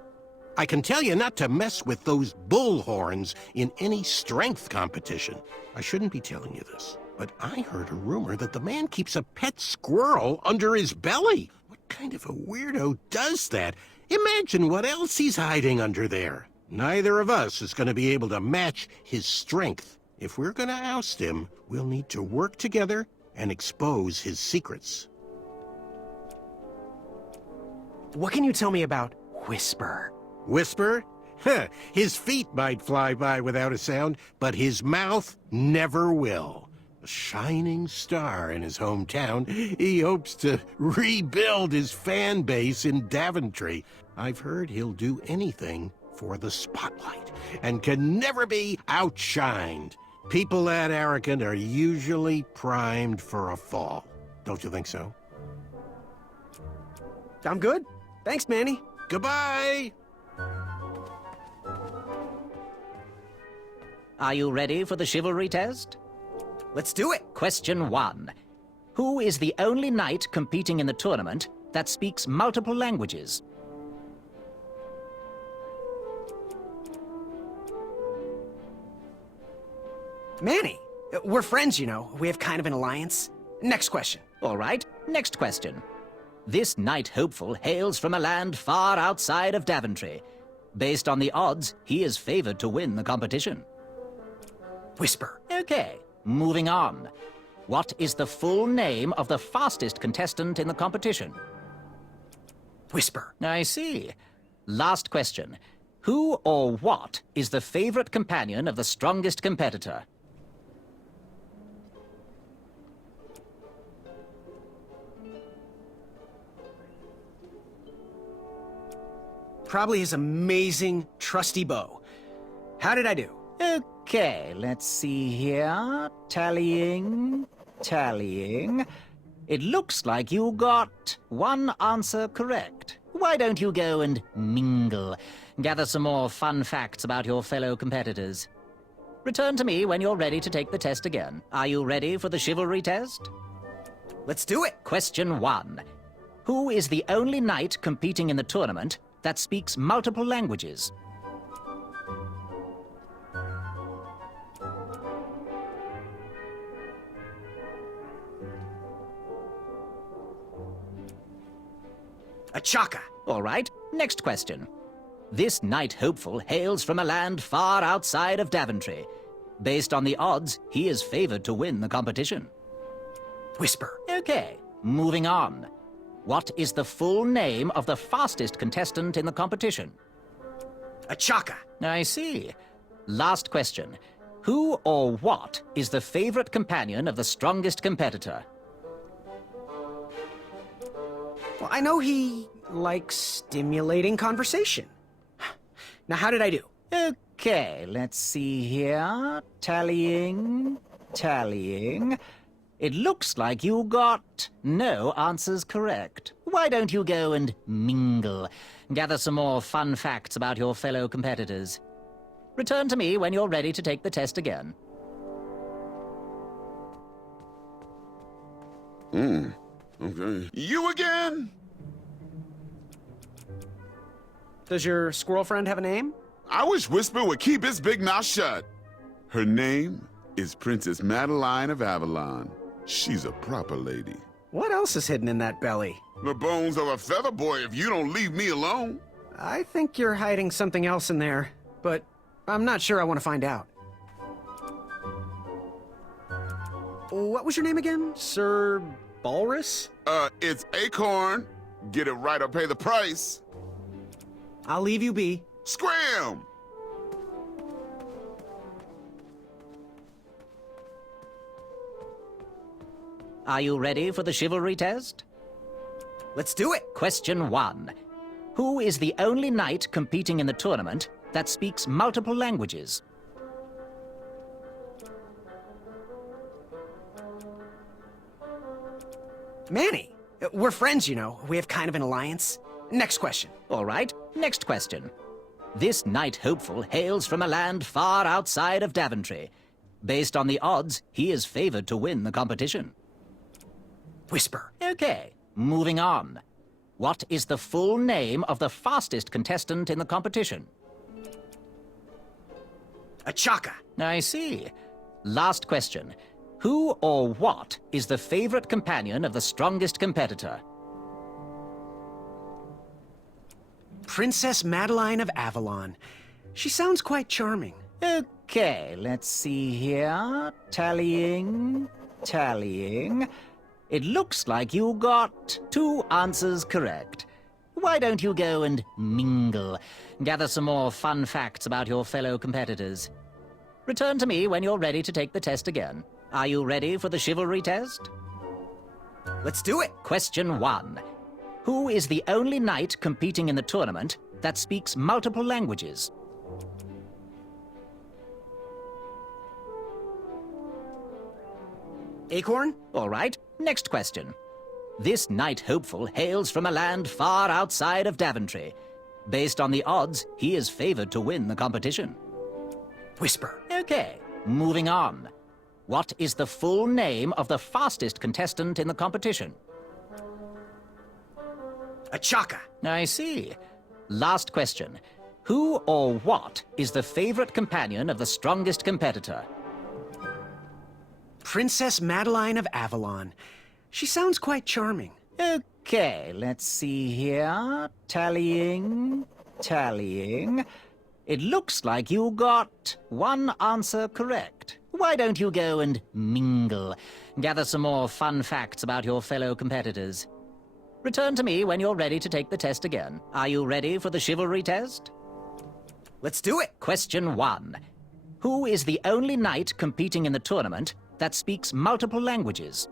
I can tell you not to mess with those bullhorns in any strength competition. I shouldn't be telling you this, but I heard a rumor that the man keeps a pet squirrel under his belly. What kind of a weirdo does that? Imagine what else he's hiding under there. Neither of us is going to be able to match his strength. If we're going to oust him, we'll need to work together and expose his secrets. What can you tell me about Whisper? Whisper? Huh, his feet might fly by without a sound, but his mouth never will. A shining star in his hometown, he hopes to rebuild his fan base in Daventry. I've heard he'll do anything for the spotlight and can never be outshined. People that arrogant are usually primed for a fall. Don't you think so? I'm good. Thanks, Manny. Goodbye! Are you ready for the chivalry test? Let's do it. Question 1. Who is the only knight competing in the tournament that speaks multiple languages? Manny. We're friends, you know. We have kind of an alliance. Next question. All right, next question. This knight hopeful hails from a land far outside of Daventry. Based on the odds, he is favored to win the competition. Whisper. Okay, moving on. What is the full name of the fastest contestant in the competition? Whisper. I see. Last question. Who or what is the favorite companion of the strongest competitor? Probably his amazing, trusty bow. How did I do? Okay, let's see here. Tallying. It looks like you got 1 answer correct. Why don't you go and mingle? Gather some more fun facts about your fellow competitors. Return to me when you're ready to take the test again. Are you ready for the chivalry test? Let's do it. Question 1. Who is the only knight competing in the tournament that speaks multiple languages? Achaka. All right, next question. This knight hopeful hails from a land far outside of Daventry. Based on the odds, he is favored to win the competition. Whisper. Okay, moving on. What is the full name of the fastest contestant in the competition? Achaka. I see. Last question. Who or what is the favorite companion of the strongest competitor? Well, I know he likes stimulating conversation. Now, how did I do? Okay, let's see here. Tallying. It looks like you got no answers correct. Why don't you go and mingle? Gather some more fun facts about your fellow competitors. Return to me when you're ready to take the test again. Okay. You again? Does your squirrel friend have a name? I wish Whisper would keep his big mouth shut. Her name is Princess Madeline of Avalon. She's a proper lady. What else is hidden in that belly? The bones of a feather boy if you don't leave me alone. I think you're hiding something else in there, but I'm not sure I want to find out. What was your name again? Sir Balrus? It's Acorn. Get it right or pay the price. I'll leave you be. Scram! Are you ready for the chivalry test? Let's do it. Question 1. Who is the only knight competing in the tournament that speaks multiple languages? Manny. We're friends, you know. We have kind of an alliance. Next question. All right, next question. This knight hopeful hails from a land far outside of Daventry. Based on the odds, he is favored to win the competition. Whisper. Okay, moving on. What is the full name of the fastest contestant in the competition? Achaka. I see. Last question. Who or what is the favorite companion of the strongest competitor? Princess Madeline of Avalon. She sounds quite charming. Okay, let's see here. Tallying. It looks like you got 2 answers correct. Why don't you go and mingle? Gather some more fun facts about your fellow competitors. Return to me when you're ready to take the test again. Are you ready for the chivalry test? Let's do it. Question 1. Who is the only knight competing in the tournament that speaks multiple languages? Acorn? All right, next question. This knight hopeful hails from a land far outside of Daventry. Based on the odds, he is favored to win the competition. Whisper. Okay, moving on. What is the full name of the fastest contestant in the competition? Achaka. I see. Last question. Who or what is the favorite companion of the strongest competitor? Princess Madeline of Avalon. She sounds quite charming. Okay, let's see here. Tallying. It looks like you got 1 answer correct. Why don't you go and mingle? Gather some more fun facts about your fellow competitors. Return to me when you're ready to take the test again. Are you ready for the chivalry test? Let's do it. Question 1. Who is the only knight competing in the tournament that speaks multiple languages?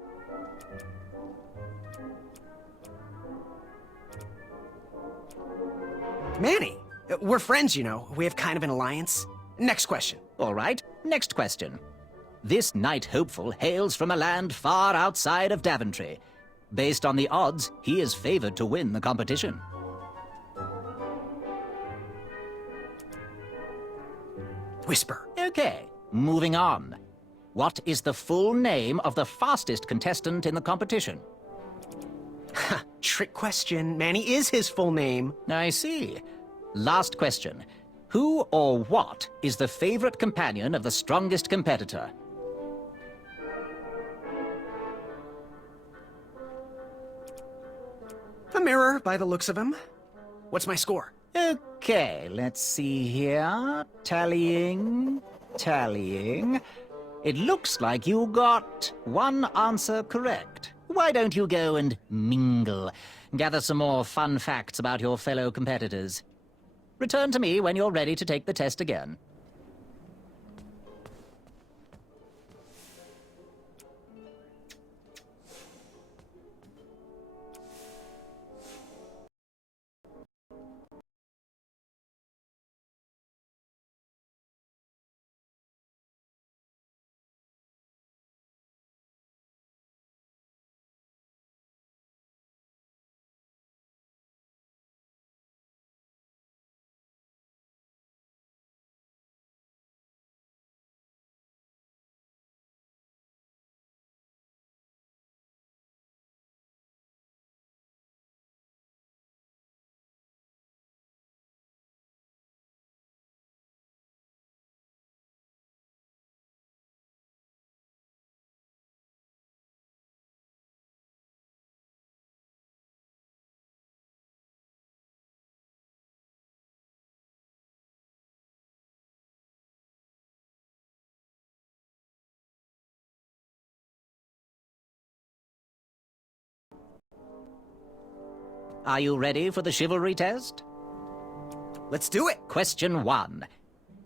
Manny. We're friends, you know. We have kind of an alliance. Next question. All right, next question. This knight hopeful hails from a land far outside of Daventry. Based on the odds, he is favored to win the competition. Whisper. Okay, moving on. What is the full name of the fastest contestant in the competition? Trick question. Manny is his full name. I see. Last question. Who or what is the favorite companion of the strongest competitor? A mirror, by the looks of him. What's my score? Okay, let's see here. Tallying. It looks like you got 1 answer correct. Why don't you go and mingle? Gather some more fun facts about your fellow competitors. Return to me when you're ready to take the test again. Are you ready for the chivalry test? Let's do it. Question 1.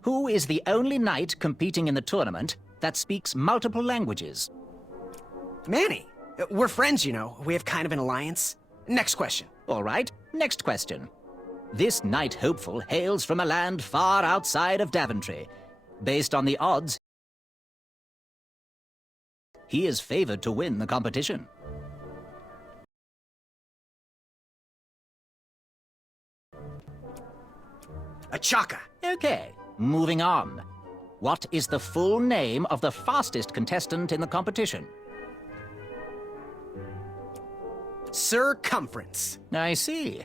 Who is the only knight competing in the tournament that speaks multiple languages? Manny. We're friends, you know. We have kind of an alliance. Next question. All right, next question. This knight hopeful hails from a land far outside of Daventry. Based on the odds, he is favored to win the competition. Achaka. Okay, moving on. What is the full name of the fastest contestant in the competition? Circumference. I see.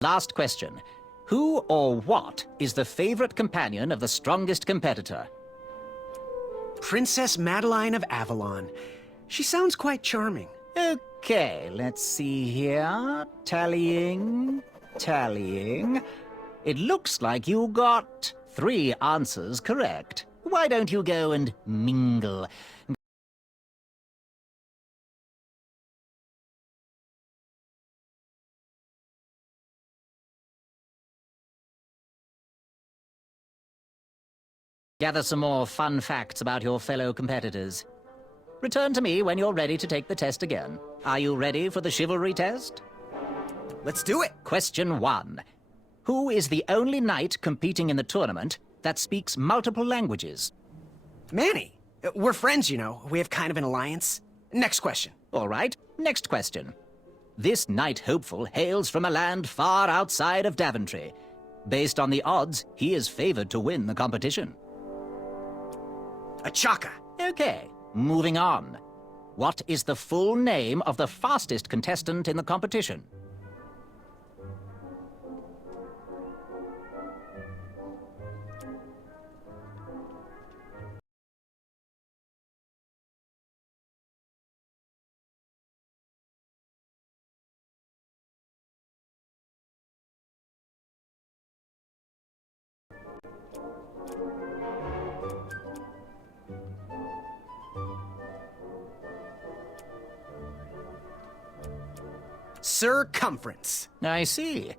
Last question. Who or what is the favorite companion of the strongest competitor? Princess Madeline of Avalon. She sounds quite charming. Okay, let's see here. Tallying. It looks like you got 3 answers correct. Why don't you go and mingle? Gather some more fun facts about your fellow competitors. Return to me when you're ready to take the test again. Are you ready for the chivalry test? Let's do it. Question 1. Who is the only knight competing in the tournament that speaks multiple languages? Manny. We're friends, you know. We have kind of an alliance. Next question. All right, next question. This knight hopeful hails from a land far outside of Daventry. Based on the odds, he is favored to win the competition. Achaka. Okay, moving on. What is the full name of the fastest contestant in the competition? Circumference. I see.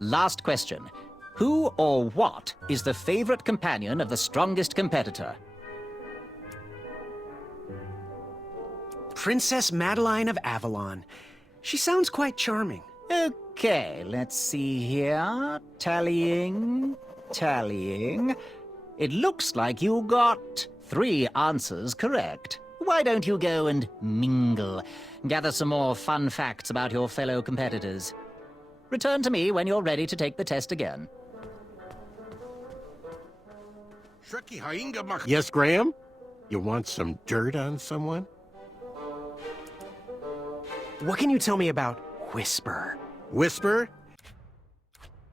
Last question. Who or what is the favorite companion of the strongest competitor? Princess Madeline of Avalon. She sounds quite charming. Okay, let's see here. Tallying. It looks like you got 3 answers correct. Why don't you go and mingle? Gather some more fun facts about your fellow competitors. Return to me when you're ready to take the test again. Yes, Graham? You want some dirt on someone? What can you tell me about Whisper? Whisper?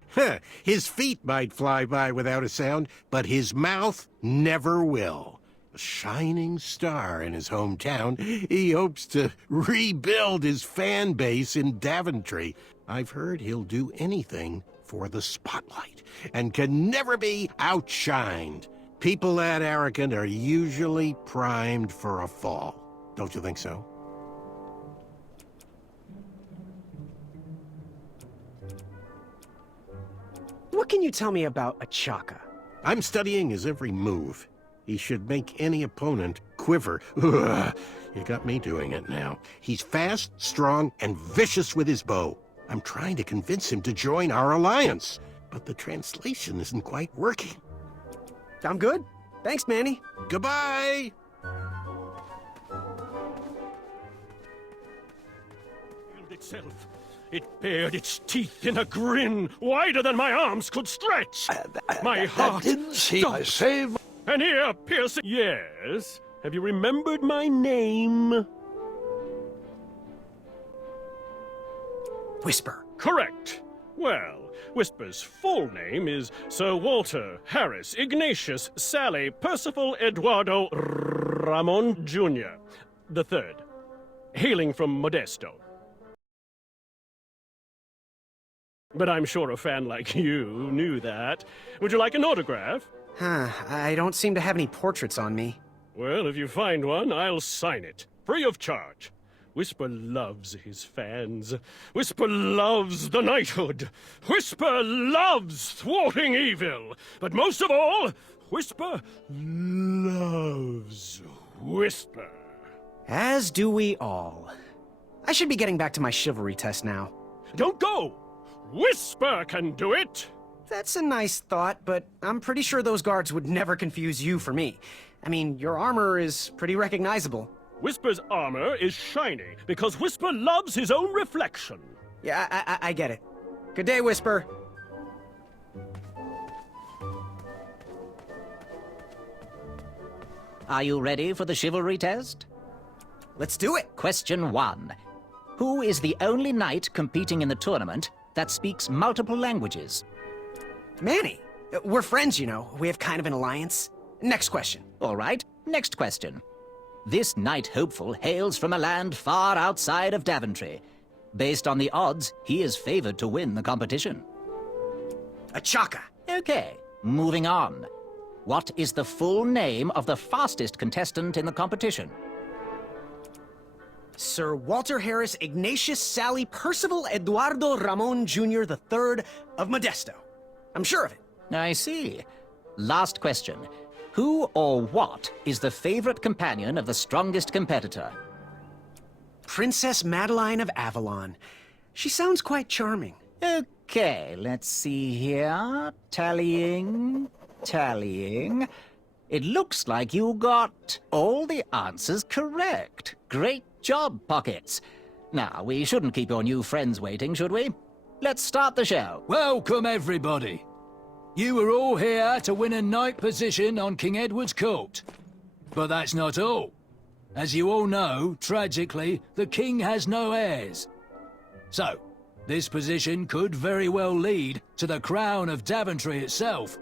Huh, his feet might fly by without a sound, but his mouth never will. A shining star in his hometown, he hopes to rebuild his fan base in Daventry. I've heard he'll do anything for the spotlight and can never be outshined. People that arrogant are usually primed for a fall. Don't you think so? What can you tell me about Achaka? I'm studying his every move. He should make any opponent quiver. Ugh, you got me doing it now. He's fast, strong, and vicious with his bow. I'm trying to convince him to join our alliance, but the translation isn't quite working. I'm good. Thanks, Manny. Goodbye! Itself. It bared its teeth in a grin wider than my arms could stretch. My heart Didn't see I save. An ear piercing. Yes. Have you remembered my name? Whisper. Correct. Well, Whisper's full name is Sir Walter Harris Ignatius Sally Percival Eduardo Ramon Jr. the Third, hailing from Modesto. But I'm sure a fan like you knew that. Would you like an autograph? I don't seem to have any portraits on me. Well, if you find one, I'll sign it. Free of charge. Whisper loves his fans. Whisper loves the knighthood. Whisper loves thwarting evil. But most of all, Whisper loves Whisper. As do we all. I should be getting back to my chivalry test now. Don't go! Whisper can do it! That's a nice thought, but I'm pretty sure those guards would never confuse you for me. I mean, your armor is pretty recognizable. Whisper's armor is shiny because Whisper loves his own reflection. Yeah, I get it. Good day, Whisper. Are you ready for the chivalry test? Let's do it. Question 1. Who is the only knight competing in the tournament that speaks multiple languages? Manny. We're friends, you know. We have kind of an alliance. Next question. All right, next question. This knight hopeful hails from a land far outside of Daventry. Based on the odds, he is favored to win the competition. Achaka. Okay, moving on. What is the full name of the fastest contestant in the competition? Sir Walter Harris Ignatius Sally Percival Eduardo Ramon Jr. III of Modesto. I'm sure of it. I see. Last question. Who or what is the favorite companion of the strongest competitor? Princess Madeline of Avalon. She sounds quite charming. Okay, let's see here. Tallying. It looks like you got all the answers correct. Great job, Pockets. Now, we shouldn't keep your new friends waiting, should we? Let's start the show. Welcome, everybody. You are all here to win a knight position on King Edward's court. But that's not all. As you all know, tragically, the king has no heirs. So, this position could very well lead to the crown of Daventry itself.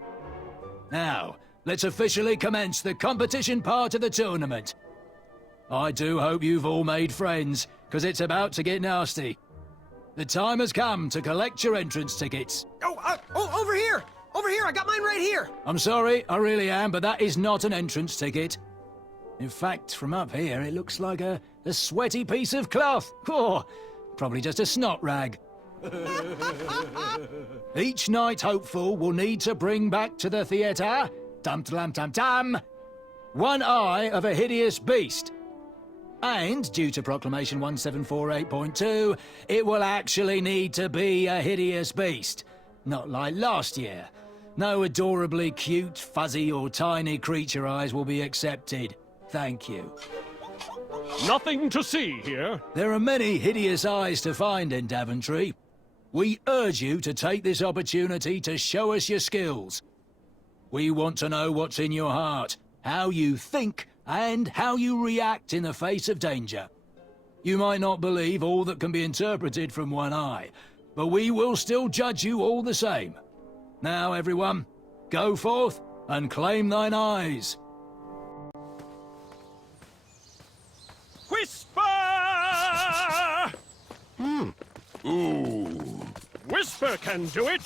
Now, let's officially commence the competition part of the tournament. I do hope you've all made friends, because it's about to get nasty. The time has come to collect your entrance tickets. Over here! Over here! I got mine right here! I'm sorry, I really am, but that is not an entrance ticket. In fact, from up here, it looks like a sweaty piece of cloth. Oh, probably just a snot rag. Each knight hopeful will need to bring back to the theatre, dum-dum-dum-dum, one eye of a hideous beast. And, due to Proclamation 1748.2, it will actually need to be a hideous beast. Not like last year. No adorably cute, fuzzy, or tiny creature eyes will be accepted. Thank you. Nothing to see here. There are many hideous eyes to find in Daventry. We urge you to take this opportunity to show us your skills. We want to know what's in your heart, how you think, and how you react in the face of danger. You might not believe all that can be interpreted from one eye, but we will still judge you all the same. Now, everyone, go forth and claim thine eyes. Whisper! Ooh. Whisper can do it!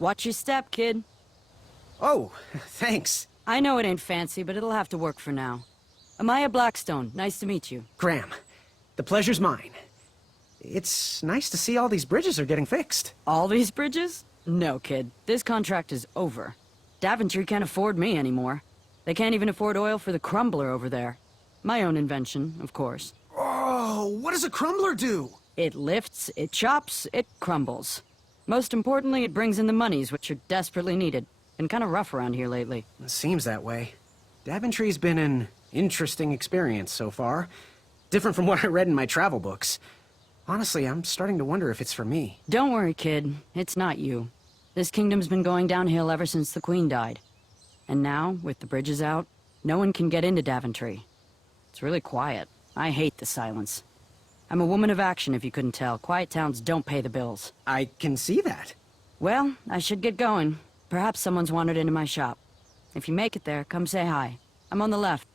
Watch your step, kid. Oh, thanks. I know it ain't fancy, but it'll have to work for now. Amaya Blackstone, nice to meet you. Graham, the pleasure's mine. It's nice to see all these bridges are getting fixed. All these bridges? No, kid. This contract is over. Daventry can't afford me anymore. They can't even afford oil for the crumbler over there. My own invention, of course. Oh, what does a crumbler do? It lifts, it chops, it crumbles. Most importantly, it brings in the monies, which are desperately needed. Been kind of rough around here lately. It seems that way. Daventry's been an interesting experience so far. Different from what I read in my travel books. Honestly, I'm starting to wonder if it's for me. Don't worry, kid. It's not you. This kingdom's been going downhill ever since the Queen died. And now, with the bridges out, no one can get into Daventry. It's really quiet. I hate the silence. I'm a woman of action, if you couldn't tell. Quiet towns don't pay the bills. I can see that. Well, I should get going. Perhaps someone's wandered into my shop. If you make it there, come say hi. I'm on the left.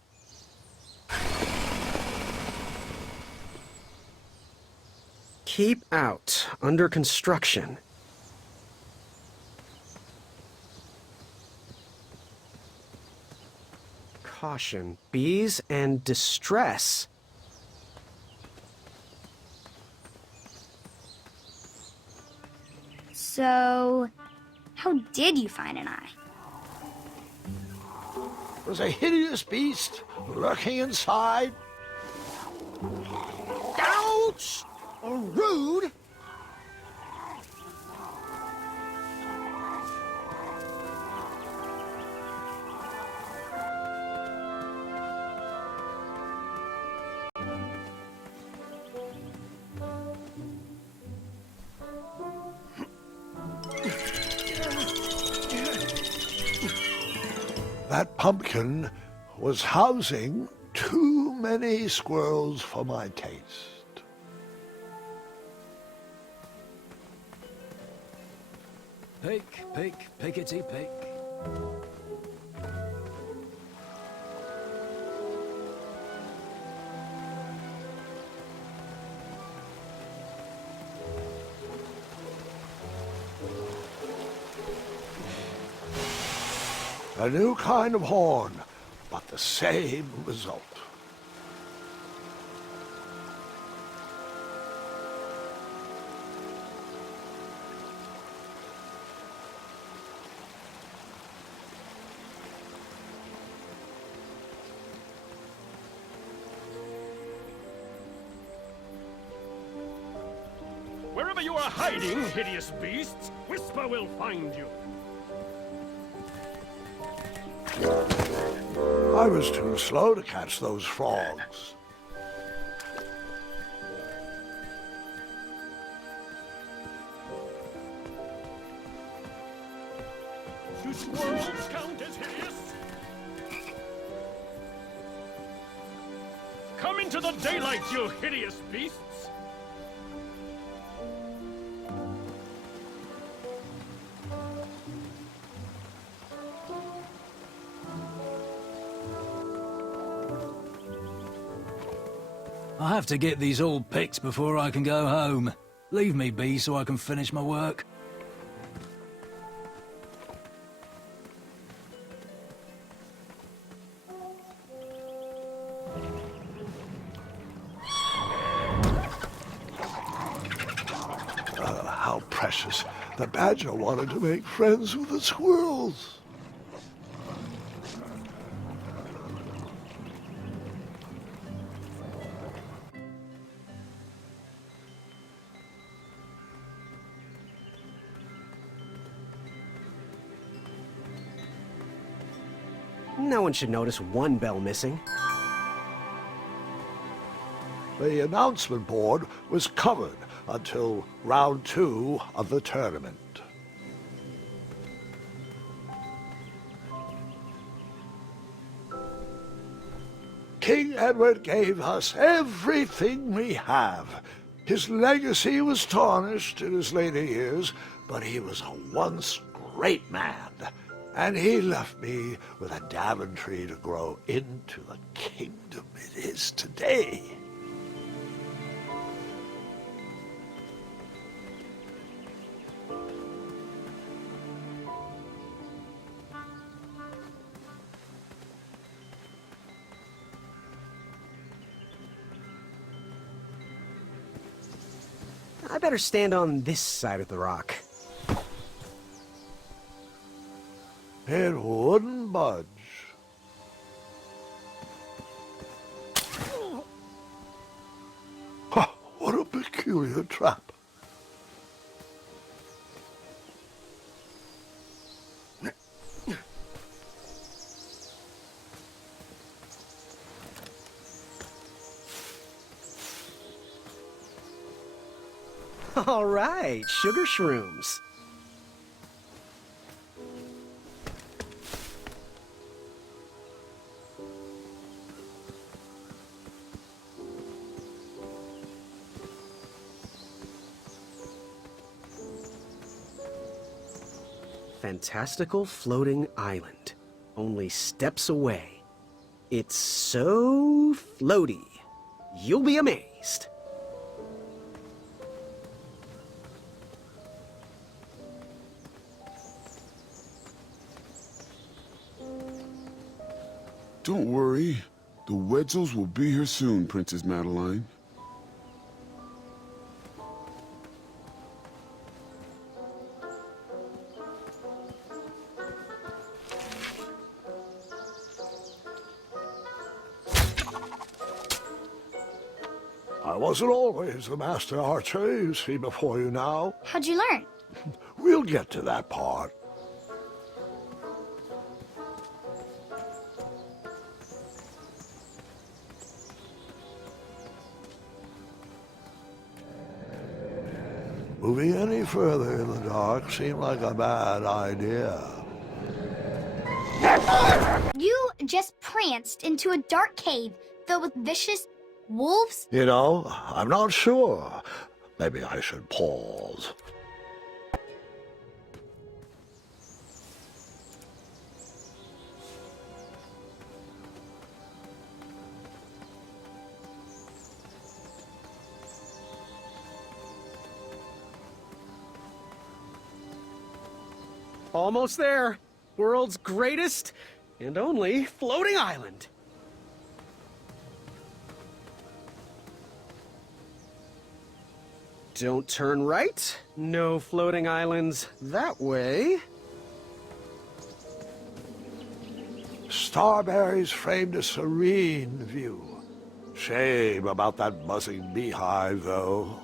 Keep out. Under construction. Caution. Bees and distress. So, how did you find an eye? There's a hideous beast lurking inside. Ouch! Rude! That pumpkin was housing too many squirrels for my taste. Pick, pick, pickety pick. A new kind of horn, but the same result. Wherever you are hiding, hideous beasts, Whisper will find you. I was too slow to catch those frogs. Do squirrels count as hideous? Come into the daylight, you hideous beasts! I have to get these all picked before I can go home. Leave me be so I can finish my work. How precious. The badger wanted to make friends with the squirrels. No one should notice one bell missing. The announcement board was covered until round 2 of the tournament. King Edward gave us everything we have. His legacy was tarnished in his later years, but he was a once great man. And he left me with a Daventry to grow into the kingdom it is today. I better stand on this side of the rock. It wouldn't budge. Huh, what a peculiar trap. All right, sugar shrooms. fantastical floating island, only steps away. It's so floaty, you'll be amazed. Don't worry. The Wetzels will be here soon, Princess Madeline. I wasn't always the master archer you see before you now. How'd you learn? We'll get to that part. Moving any further in the dark seemed like a bad idea. You just pranced into a dark cave filled with vicious wolves? You know, I'm not sure. Maybe I should pause. Almost there. World's greatest and only floating island. Don't turn right. No floating islands that way. Starberries framed a serene view. Shame about that buzzing beehive, though.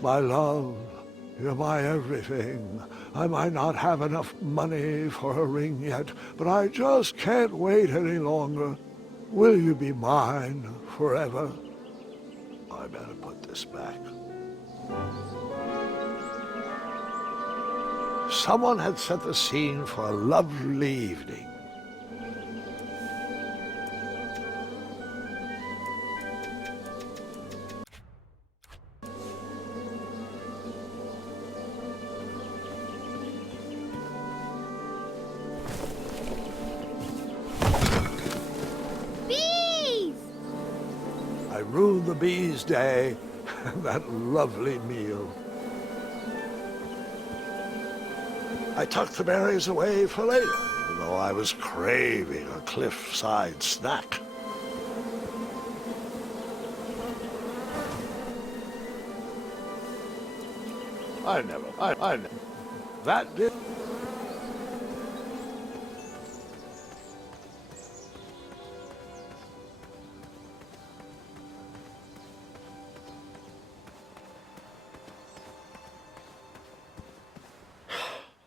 My love, you're my everything. I might not have enough money for a ring yet, but I just can't wait any longer. Will you be mine forever? I better put this back. Someone had set the scene for a lovely evening. I ruined the bees' day, that lovely meal. I tucked the berries away for later, even though I was craving a cliffside snack. I never. That did.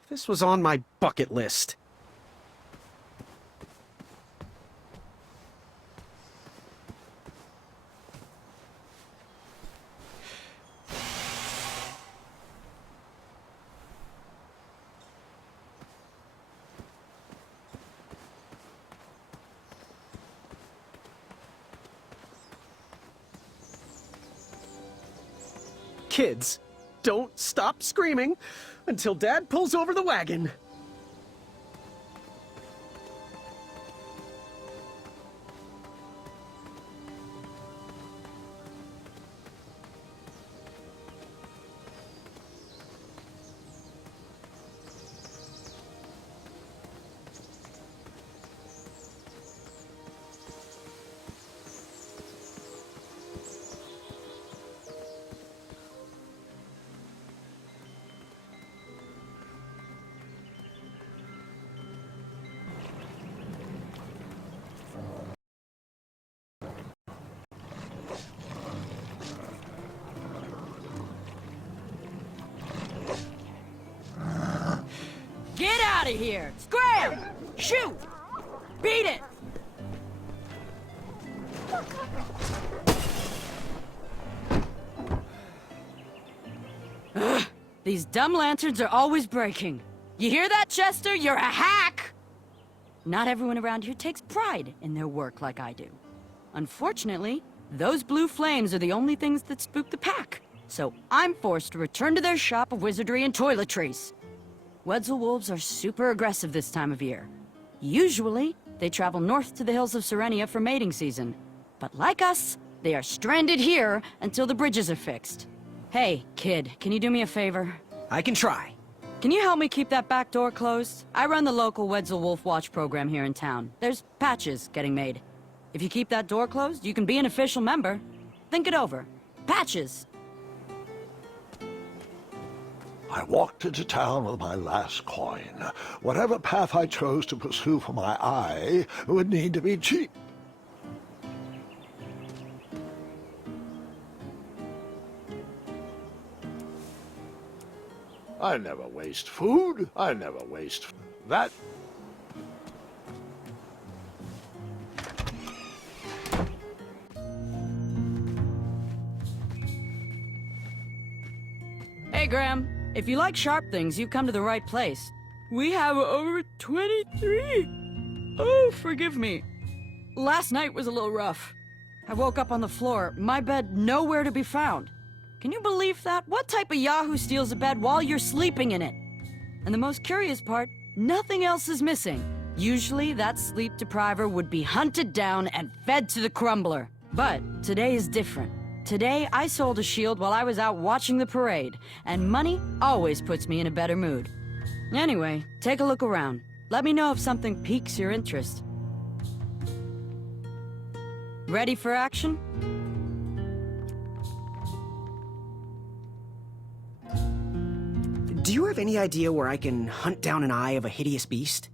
This was on my bucket list. Kids, don't stop screaming until Dad pulls over the wagon. Get out of here! Scram! Shoot! Beat it! Ugh, these dumb lanterns are always breaking. You hear that, Chester? You're a hack! Not everyone around here takes pride in their work like I do. Unfortunately, those blue flames are the only things that spook the pack. So I'm forced to return to their shop of wizardry and toiletries. Wetzel wolves are super aggressive this time of year. Usually, they travel north to the hills of Serenia for mating season. But like us, they are stranded here until the bridges are fixed. Hey, kid, can you do me a favor? I can try. Can you help me keep that back door closed? I run the local Wetzel Wolf Watch program here in town. There's patches getting made. If you keep that door closed, you can be an official member. Think it over. Patches! I walked into town with my last coin. Whatever path I chose to pursue for my eye would need to be cheap. I never waste food. I never waste that. Hey, Graham. If you like sharp things, you've come to the right place. We have over 23. Oh, forgive me. Last night was a little rough. I woke up on the floor, my bed nowhere to be found. Can you believe that? What type of yahoo steals a bed while you're sleeping in it? And the most curious part, nothing else is missing. Usually that sleep depriver would be hunted down and fed to the crumbler. But today is different. Today I sold a shield while I was out watching the parade, and money always puts me in a better mood. Anyway, take a look around. Let me know if something piques your interest. Ready for action? Do you have any idea where I can hunt down an eye of a hideous beast?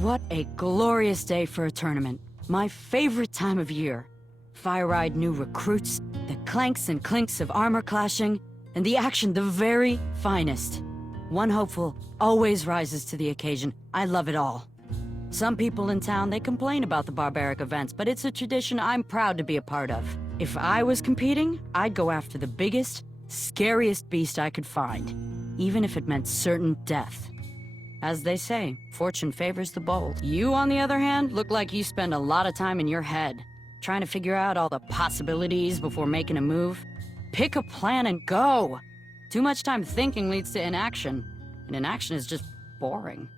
What a glorious day for a tournament. My favorite time of year. Fire-eyed new recruits, the clanks and clinks of armor clashing, and the action the very finest. One hopeful always rises to the occasion. I love it all. Some people in town, they complain about the barbaric events, but it's a tradition I'm proud to be a part of. If I was competing, I'd go after the biggest, scariest beast I could find, even if it meant certain death. As they say, fortune favors the bold. You, on the other hand, look like you spend a lot of time in your head, trying to figure out all the possibilities before making a move. Pick a plan and go! Too much time thinking leads to inaction, and inaction is just boring.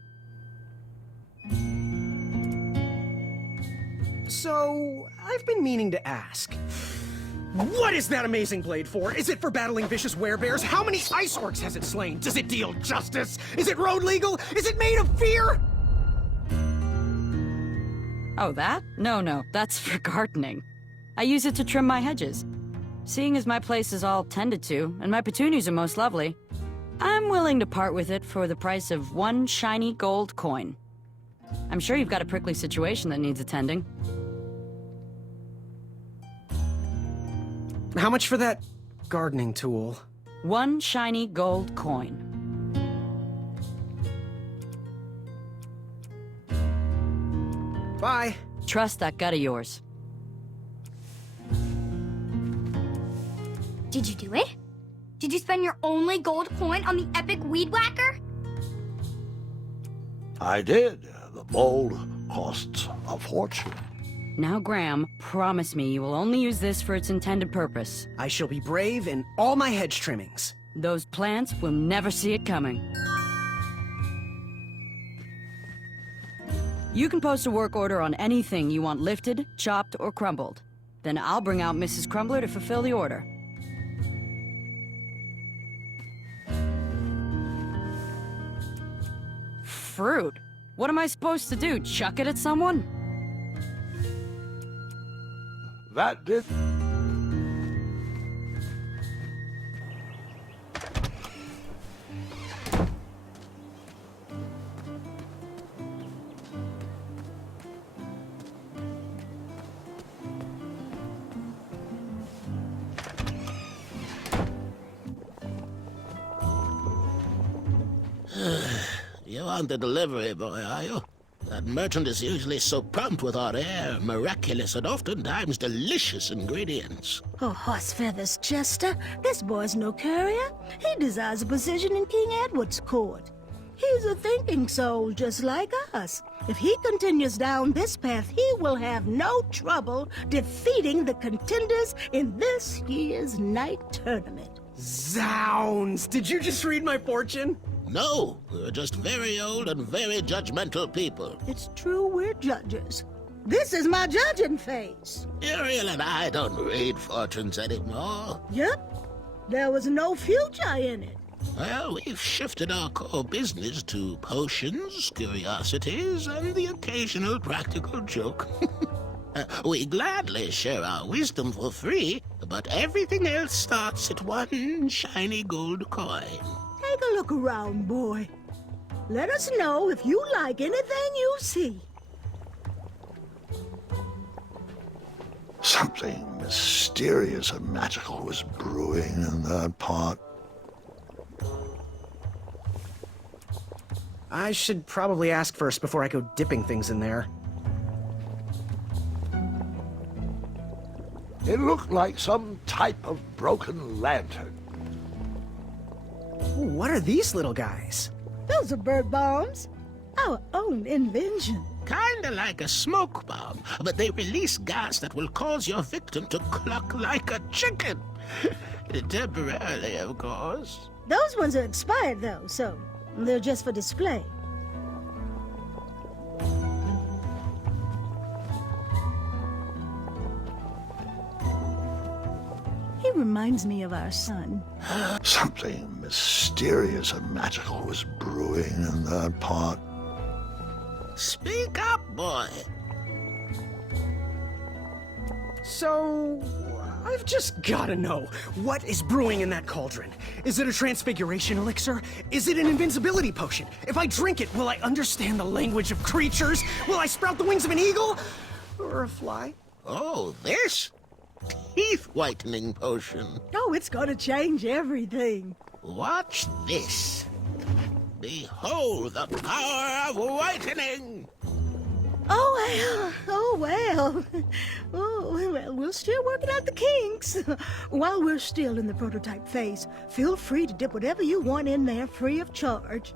So, I've been meaning to ask. What is that amazing blade for? Is it for battling vicious werebears? How many ice orcs has it slain? Does it deal justice? Is it road legal? Is it made of fear? Oh, that? No, that's for gardening. I use it to trim my hedges. Seeing as my place is all tended to, and my petunias are most lovely, I'm willing to part with it for the price of 1 shiny gold coin. I'm sure you've got a prickly situation that needs attending. How much for that gardening tool? 1 shiny gold coin. Bye. Trust that gut of yours. Did you do it? Did you spend your only gold coin on the epic weed whacker? I did. The bowl costs a fortune. Now, Graham, promise me you will only use this for its intended purpose. I shall be brave in all my hedge trimmings. Those plants will never see it coming. You can post a work order on anything you want lifted, chopped, or crumbled. Then I'll bring out Mrs. Crumbler to fulfill the order. Fruit? What am I supposed to do, chuck it at someone? That did. You aren't the delivery boy, are you? That merchant is usually so prompt with our rare, miraculous, and oftentimes delicious ingredients. Oh, horse feathers, Chester. This boy's no courier. He desires a position in King Edward's court. He's a thinking soul just like us. If he continues down this path, he will have no trouble defeating the contenders in this year's night tournament. Zounds! Did you just read my fortune? No, we're just very old and very judgmental people. It's true, we're judges. This is my judging face. Ariel and I don't read fortunes anymore. Yep. There was no future in it. Well, we've shifted our core business to potions, curiosities, and the occasional practical joke. We gladly share our wisdom for free, but everything else starts at one shiny gold coin. Take a look around, boy. Let us know if you like anything you see. Something mysterious and magical was brewing in that pot. I should probably ask first before I go dipping things in there. It looked like some type of broken lantern. Ooh, what are these little guys? Those are bird bombs. Our own invention. Kinda like a smoke bomb, but they release gas that will cause your victim to cluck like a chicken. Temporarily, of course. Those ones are expired, though, so they're just for display. He reminds me of our son. Something mysterious and magical was brewing in that pot. Speak up, boy. So, I've just gotta know, what is brewing in that cauldron? Is it a transfiguration elixir? Is it an invincibility potion? If I drink it, will I understand the language of creatures? Will I sprout the wings of an eagle? Or a fly? Oh, this? Teeth whitening potion. Oh, it's gonna change everything. Watch this. Behold the power of whitening! Oh well. Oh, well, we're still working out the kinks. While we're still in the prototype phase, feel free to dip whatever you want in there free of charge.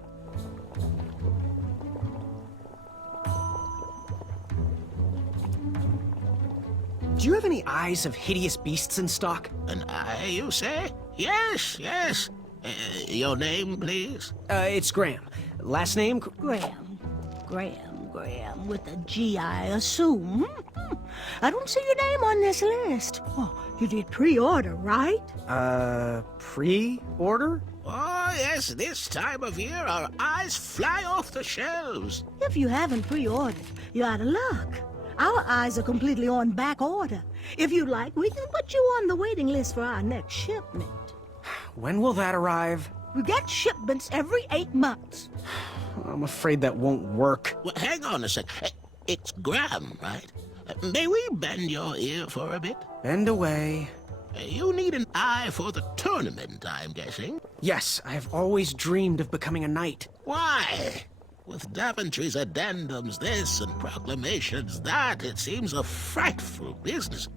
Do you have any eyes of hideous beasts in stock? An eye, you say? Yes. Your name, please? It's Graham. Last name? Graham, with a G, I assume. I don't see your name on this list. Oh, you did pre-order, right? Pre-order? Oh, yes, this time of year our eyes fly off the shelves. If you haven't pre-ordered, you're out of luck. Our eyes are completely on back order. If you'd like, we can put you on the waiting list for our next shipment. When will that arrive? We get shipments every 8 months. I'm afraid that won't work. Well, hang on a sec. It's Graham, right? May we bend your ear for a bit? Bend away. You need an eye for the tournament, I'm guessing. Yes, I have always dreamed of becoming a knight. Why? With Daventry's addendums this and proclamations that, it seems a frightful business.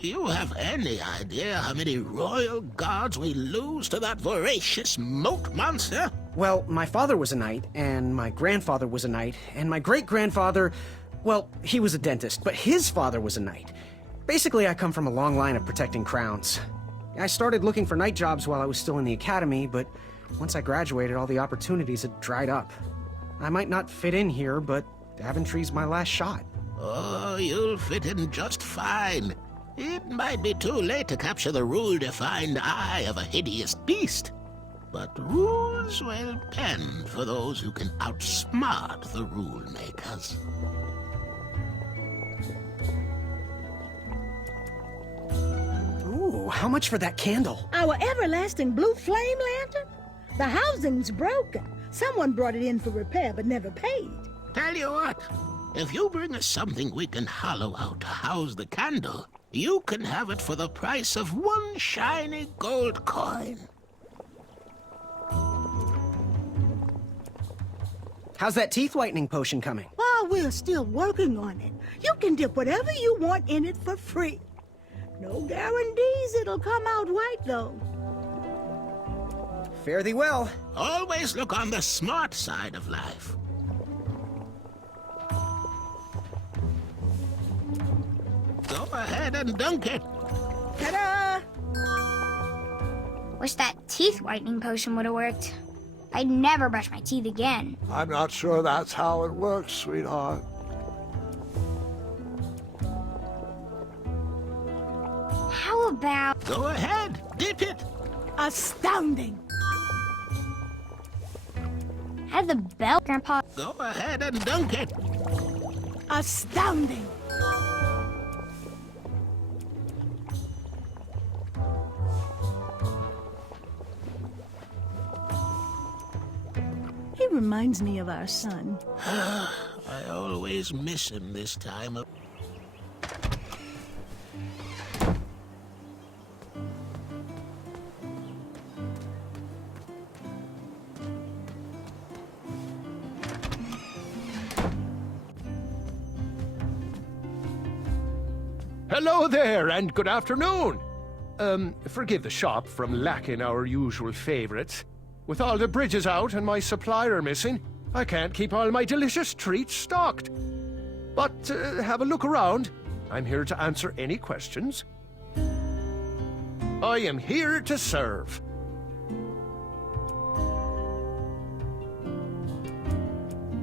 Do you have any idea how many royal guards we lose to that voracious moat monster? Well, my father was a knight, and my grandfather was a knight, and my great-grandfather, well, he was a dentist, but his father was a knight. Basically, I come from a long line of protecting crowns. I started looking for knight jobs while I was still in the academy, but once I graduated, all the opportunities had dried up. I might not fit in here, but Daventry's my last shot. Oh, you'll fit in just fine. It might be too late to capture the rule-defined eye of a hideous beast. But rules will bend for those who can outsmart the rule makers. Ooh, how much for that candle? Our everlasting blue flame lantern? The housing's broken. Someone brought it in for repair but never paid. Tell you what, if you bring us something we can hollow out to house the candle, you can have it for the price of one shiny gold coin. How's that teeth whitening potion coming? While we're still working on it, you can dip whatever you want in it for free. No guarantees it'll come out right, though. Fare thee well. Always look on the smart side of life. Go ahead and dunk it. Ta-da! Wish that teeth whitening potion would have worked. I'd never brush my teeth again. I'm not sure that's how it works, sweetheart. How about... Go ahead, dip it. Astounding! Have the bell, Grandpa. Go ahead and dunk it. Astounding! He reminds me of our son. I always miss him this time of... Hello there, and good afternoon. Forgive the shop from lacking our usual favorites. With all the bridges out and my supplier missing, I can't keep all my delicious treats stocked. But have a look around. I'm here to answer any questions. I am here to serve.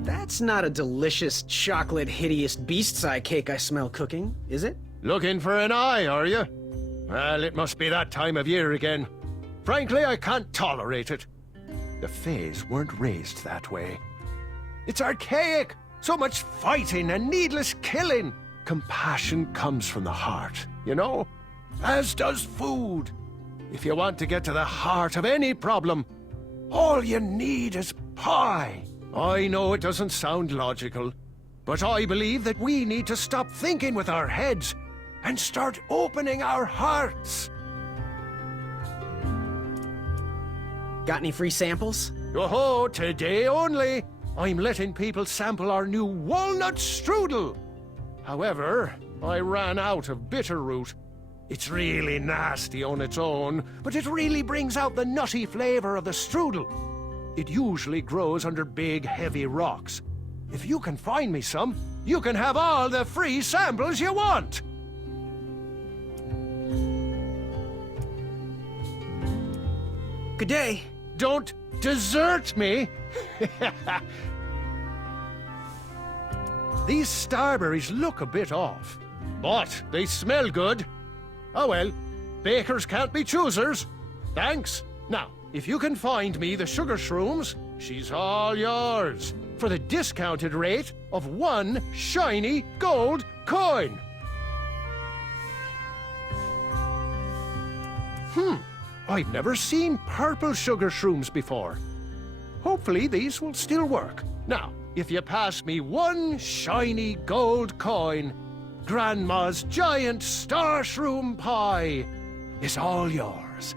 That's not a delicious, chocolate, hideous beast's eye cake I smell cooking, is it? Looking for an eye, are you? Well, it must be that time of year again. Frankly, I can't tolerate it. The Fays weren't raised that way. It's archaic! So much fighting and needless killing! Compassion comes from the heart, you know? As does food. If you want to get to the heart of any problem, all you need is pie. I know it doesn't sound logical, but I believe that we need to stop thinking with our heads and start opening our hearts. Got any free samples? Oh, today only. I'm letting people sample our new walnut strudel. However, I ran out of bitterroot. It's really nasty on its own, but it really brings out the nutty flavor of the strudel. It usually grows under big, heavy rocks. If you can find me some, you can have all the free samples you want. Good day. Don't desert me. These starberries look a bit off, but they smell good. Oh well, bakers can't be choosers. Thanks. Now, if you can find me the sugar shrooms, she's all yours for the discounted rate of 1 shiny gold coin. I've never seen purple sugar shrooms before. Hopefully these will still work. Now, if you pass me 1 shiny gold coin, Grandma's giant star shroom pie is all yours.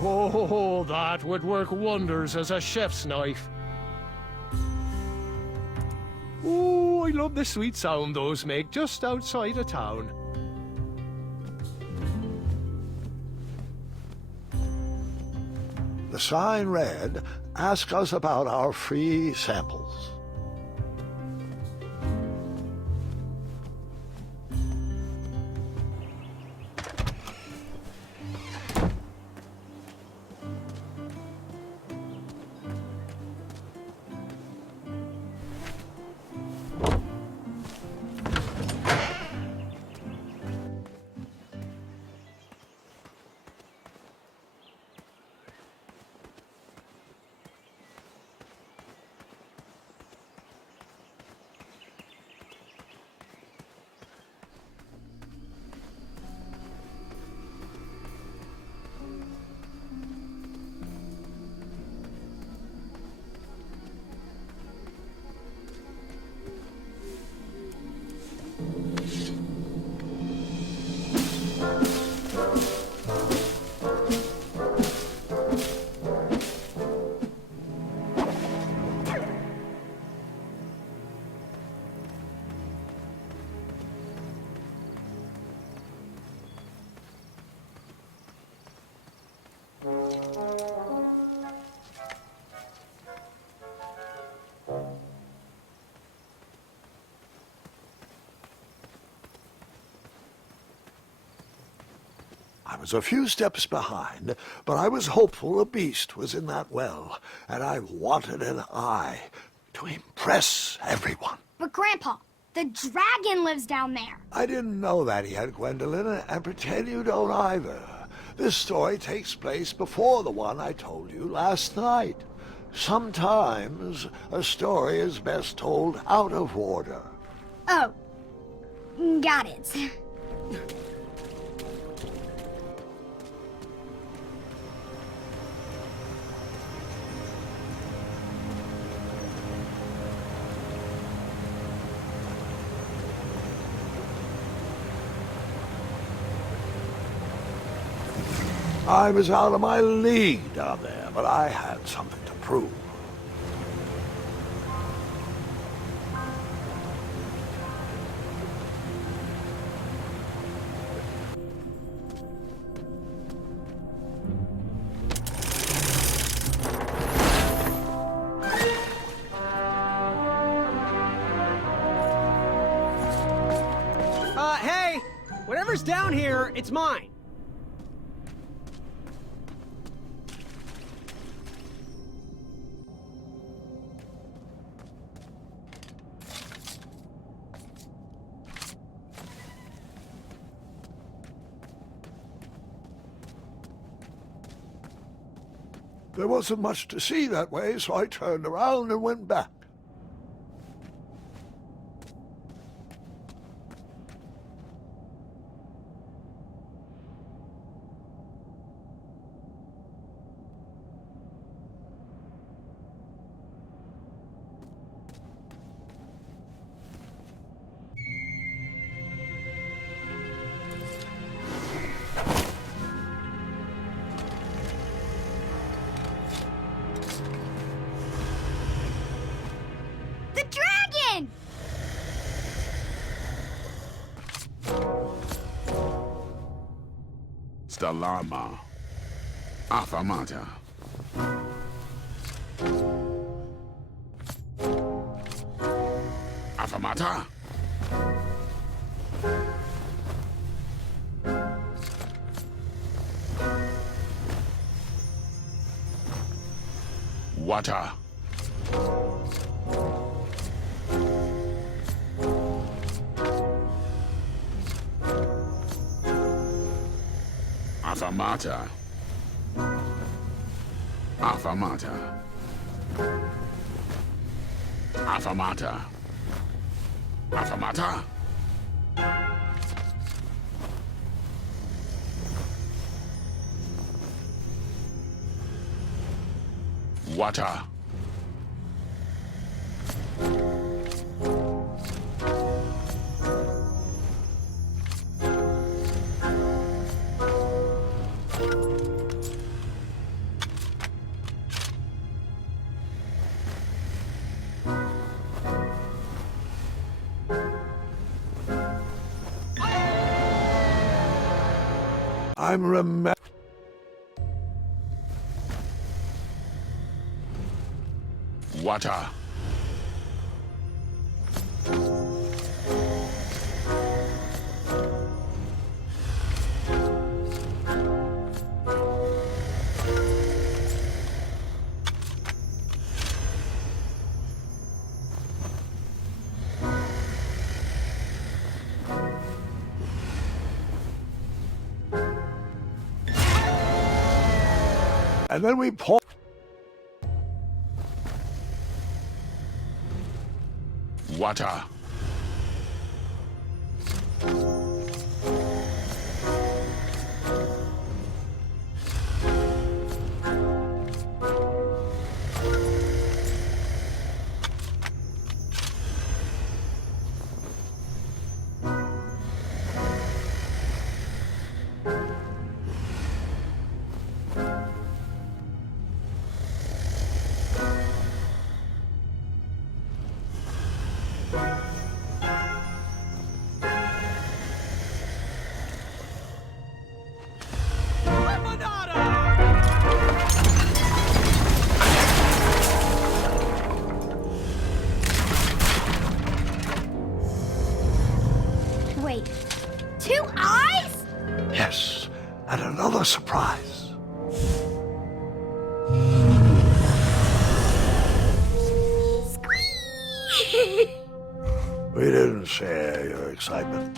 Oh, that would work wonders as a chef's knife. Oh, I love the sweet sound those make just outside of town. The sign read, "Ask us about our free samples." was a few steps behind, but I was hopeful a beast was in that well, and I wanted an eye to impress everyone. But Grandpa, the dragon lives down there. I didn't know that yet, Gwendolyn, and pretend you don't either. This story takes place before the one I told you last night. Sometimes a story is best told out of order. Oh, got it. I was out of my league down there, but I had something to prove. Hey! Whatever's down here, it's mine. There wasn't much to see that way, so I turned around and went back. The dragon! Stalarma. Afamata. Afamata. Water. Afamata. Afamata. Afamata. Afamata. Water. I'm Water. And then we pour. Water. your surprise. We didn't share your excitement.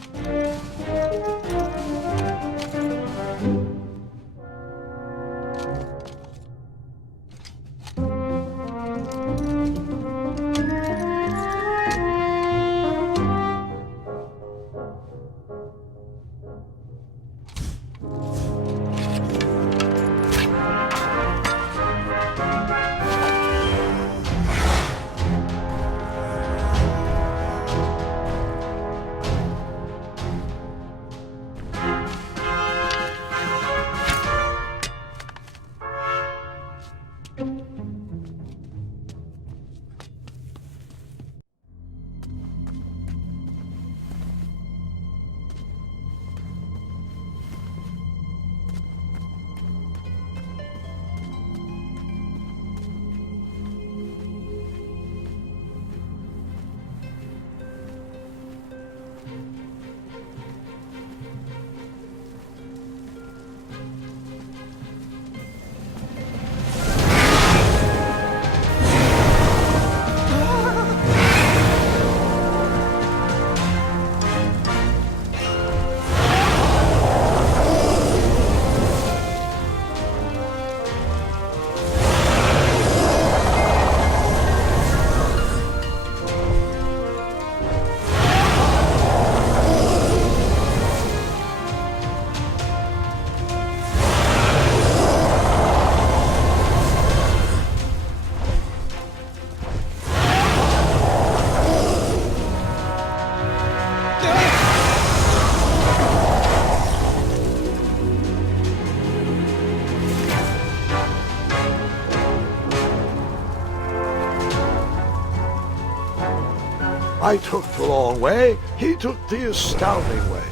I took the long way, he took the astounding way.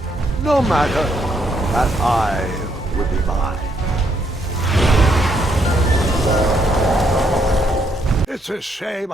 No matter, that I would be mine. It's a shame.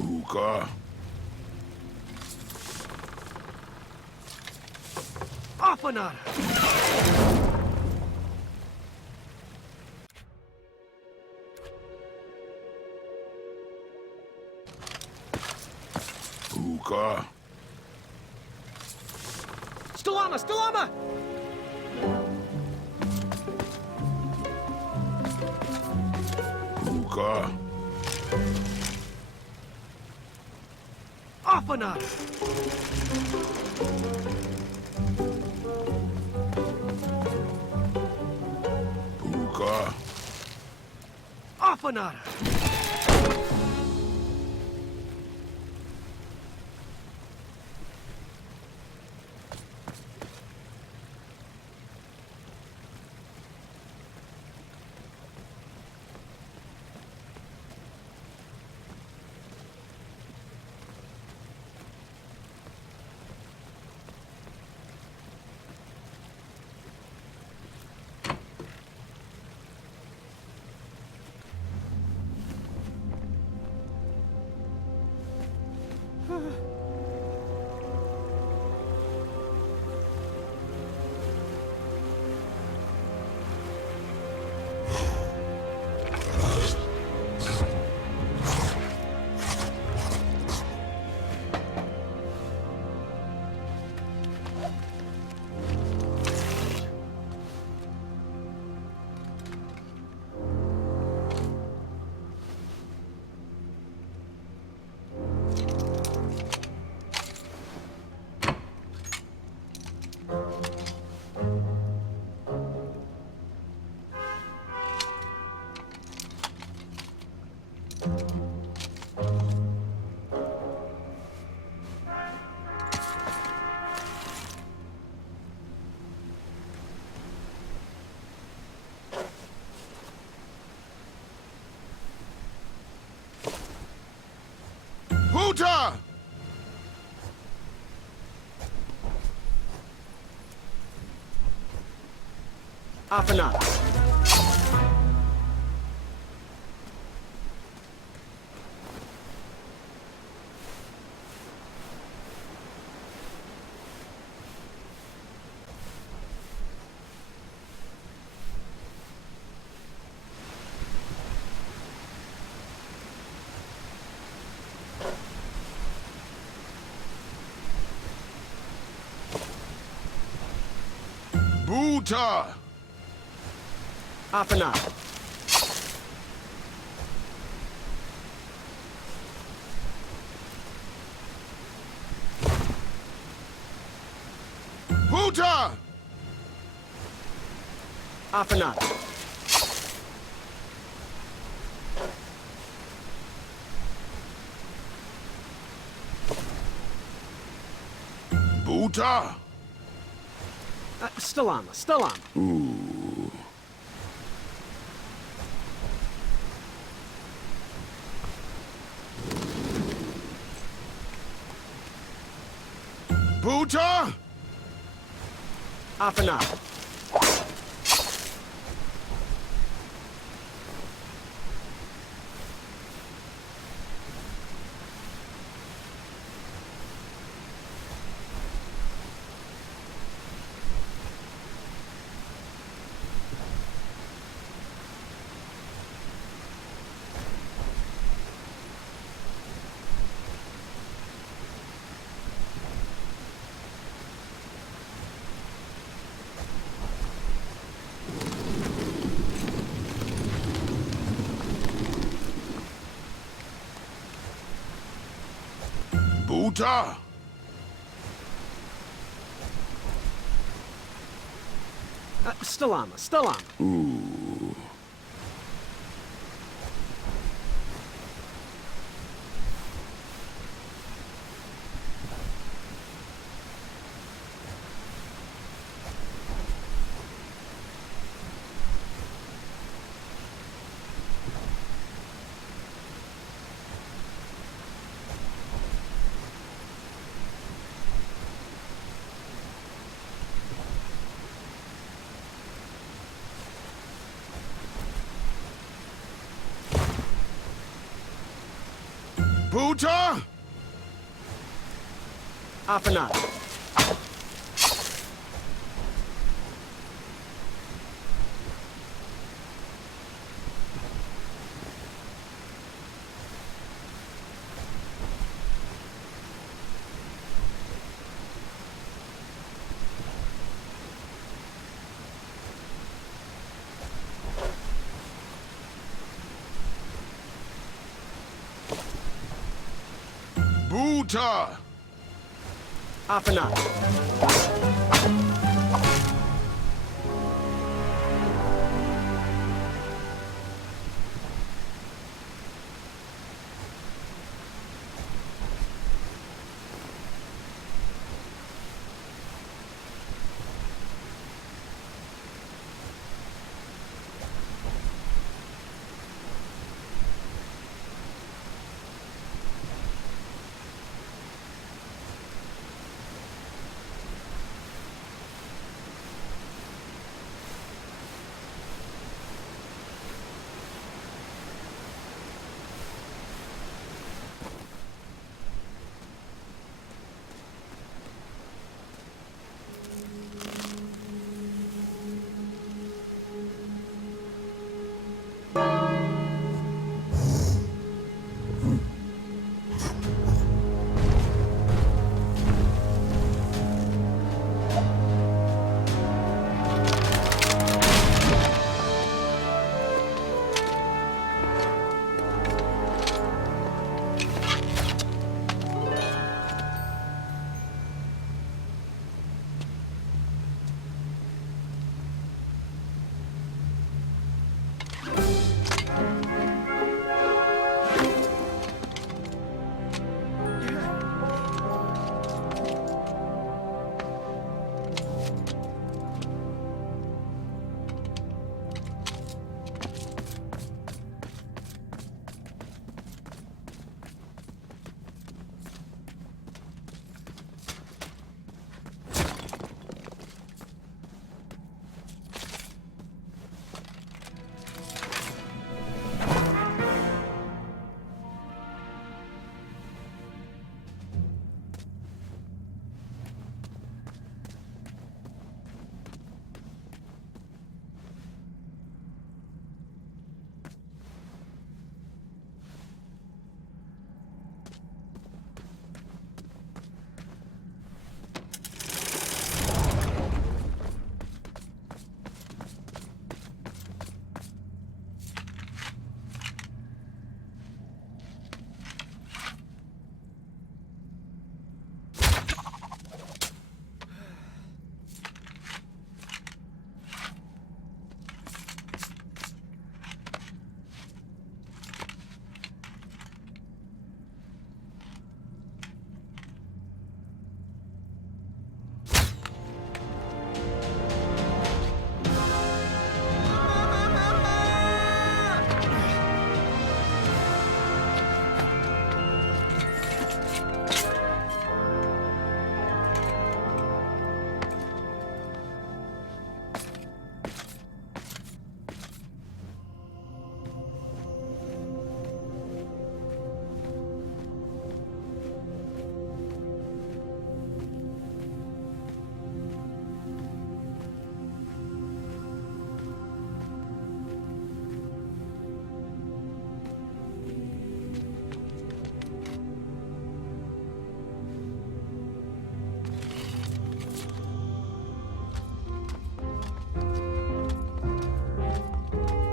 Hookah. Afanada! Stalama! Stalama! Puka. Afanada! Puka. Afanada! Huta! Afanada! Buta! Afanada! Huta! Afanada! Buta! Stalama! Stalama! Ooh. Buta! Afanada! Buta! Stalama! Stalama! Ooh. Buta! Afanada! Uta! Afanat.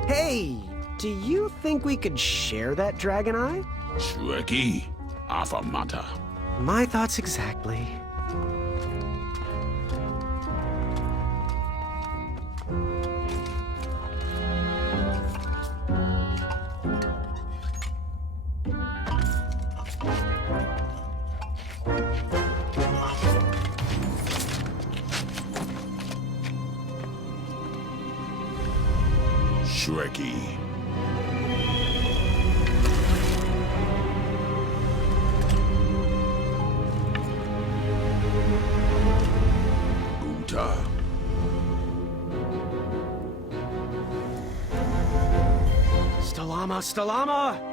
Hey, do you think we could share that dragon eye? Shreki, Afamata. My thoughts exactly. Shreki. Uta. Stalama, Stalama!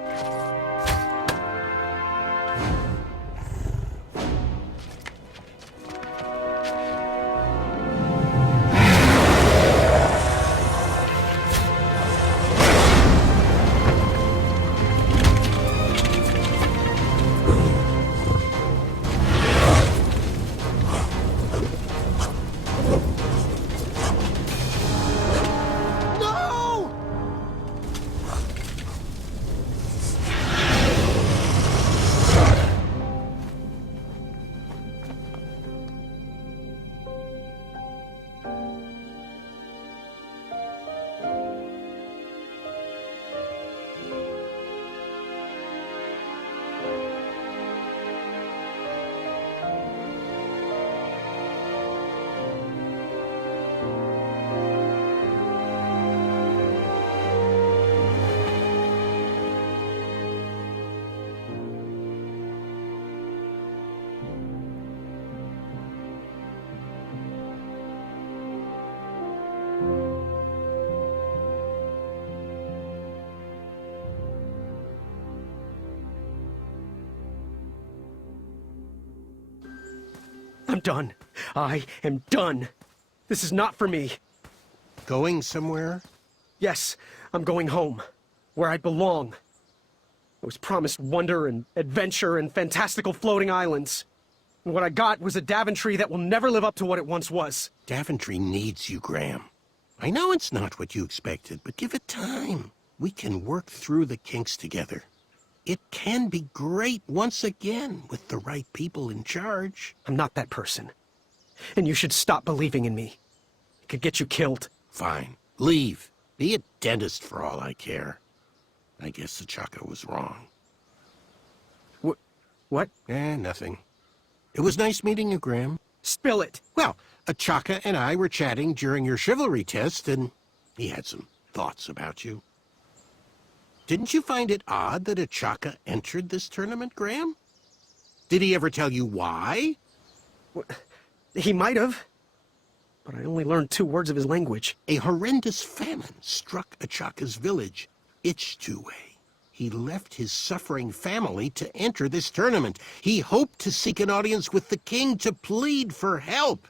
I'm done. I am done. This is not for me. Going somewhere? Yes, I'm going home, where I belong. I was promised wonder and adventure and fantastical floating islands. And what I got was a Daventry that will never live up to what it once was. Daventry needs you, Graham. I know it's not what you expected, but give it time. We can work through the kinks together. It can be great once again with the right people in charge. I'm not that person. And you should stop believing in me. It could get you killed. Fine. Leave. Be a dentist for all I care. I guess Achaka was wrong. What? Nothing. It was nice meeting you, Graham. Spill it! Well, Achaka and I were chatting during your chivalry test, and he had some thoughts about you. Didn't you find it odd that Achaka entered this tournament, Graham? Did he ever tell you why? He might have. But I only learned 2 words of his language. A horrendous famine struck Achaka's village, Ichtue. He left his suffering family to enter this tournament. He hoped to seek an audience with the king to plead for help.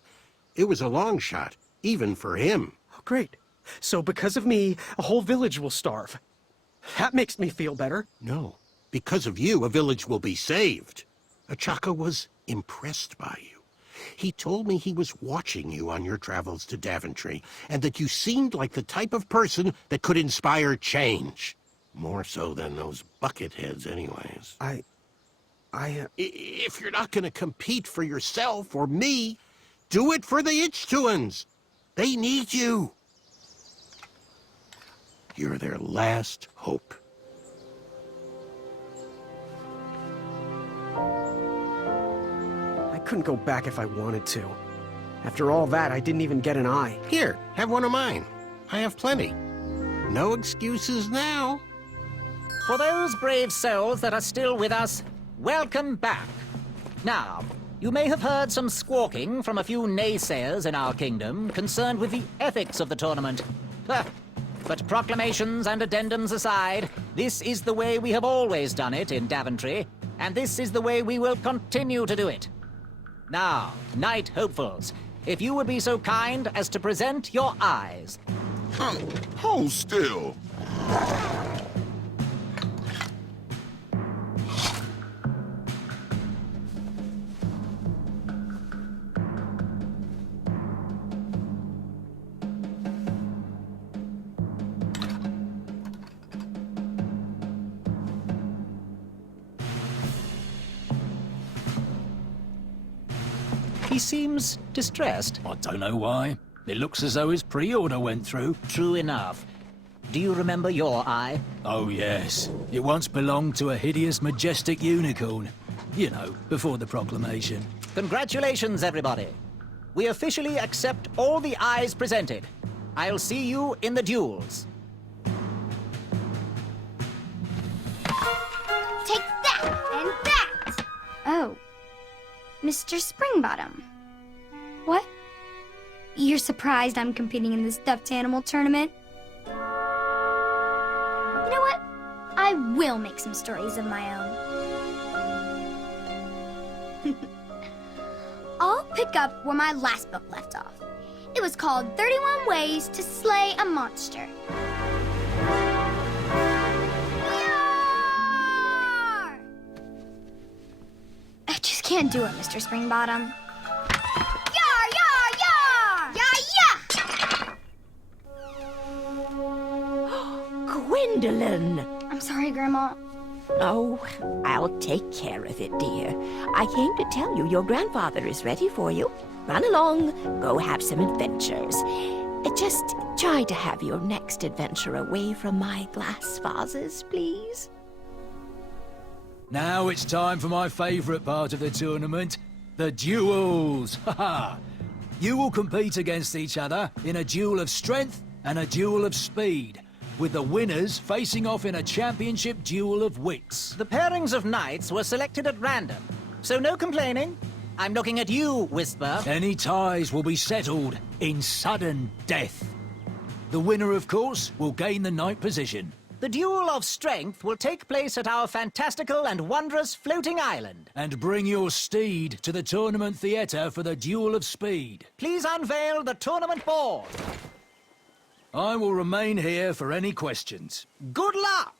It was a long shot, even for him. Oh, great. So because of me, a whole village will starve. That makes me feel better. No. Because of you, a village will be saved. Achaka was impressed by you. He told me he was watching you on your travels to Daventry, and that you seemed like the type of person that could inspire change. More so than those bucket heads, anyways. If you're not going to compete for yourself or me, do it for the Ichtuans. They need you. You're their last hope. I couldn't go back if I wanted to. After all that, I didn't even get an eye. Here, have one of mine. I have plenty. No excuses now. For those brave souls that are still with us, welcome back. Now, you may have heard some squawking from a few naysayers in our kingdom concerned with the ethics of the tournament. But proclamations and addendums aside, this is the way we have always done it in Daventry, and this is the way we will continue to do it. Now, Knight Hopefuls, if you would be so kind as to present your eyes. Hold still. He seems distressed. I don't know why. It looks as though his pre-order went through. True enough. Do you remember your eye? Oh, yes. It once belonged to a hideous, majestic unicorn. You know, before the proclamation. Congratulations, everybody. We officially accept all the eyes presented. I'll see you in the duels. Take that and that! Oh. Mr. Springbottom. What? You're surprised I'm competing in the stuffed animal tournament? You know what? I will make some stories of my own. I'll pick up where my last book left off. It was called 31 Ways to Slay a Monster. I just can't do it, Mr. Springbottom. Yar, yar, yar! Yah, yah! Gwendolyn! I'm sorry, Grandma. Oh, I'll take care of it, dear. I came to tell you your grandfather is ready for you. Run along, go have some adventures. Just try to have your next adventure away from my glass vases, please. Now it's time for my favourite part of the tournament, the duels. Ha! You will compete against each other in a duel of strength and a duel of speed, with the winners facing off in a championship duel of wits. The pairings of knights were selected at random, so no complaining. I'm looking at you, Whisper. Any ties will be settled in sudden death. The winner, of course, will gain the knight position. The Duel of Strength will take place at our fantastical and wondrous floating island. And bring your steed to the tournament theatre for the Duel of Speed. Please unveil the tournament board. I will remain here for any questions. Good luck!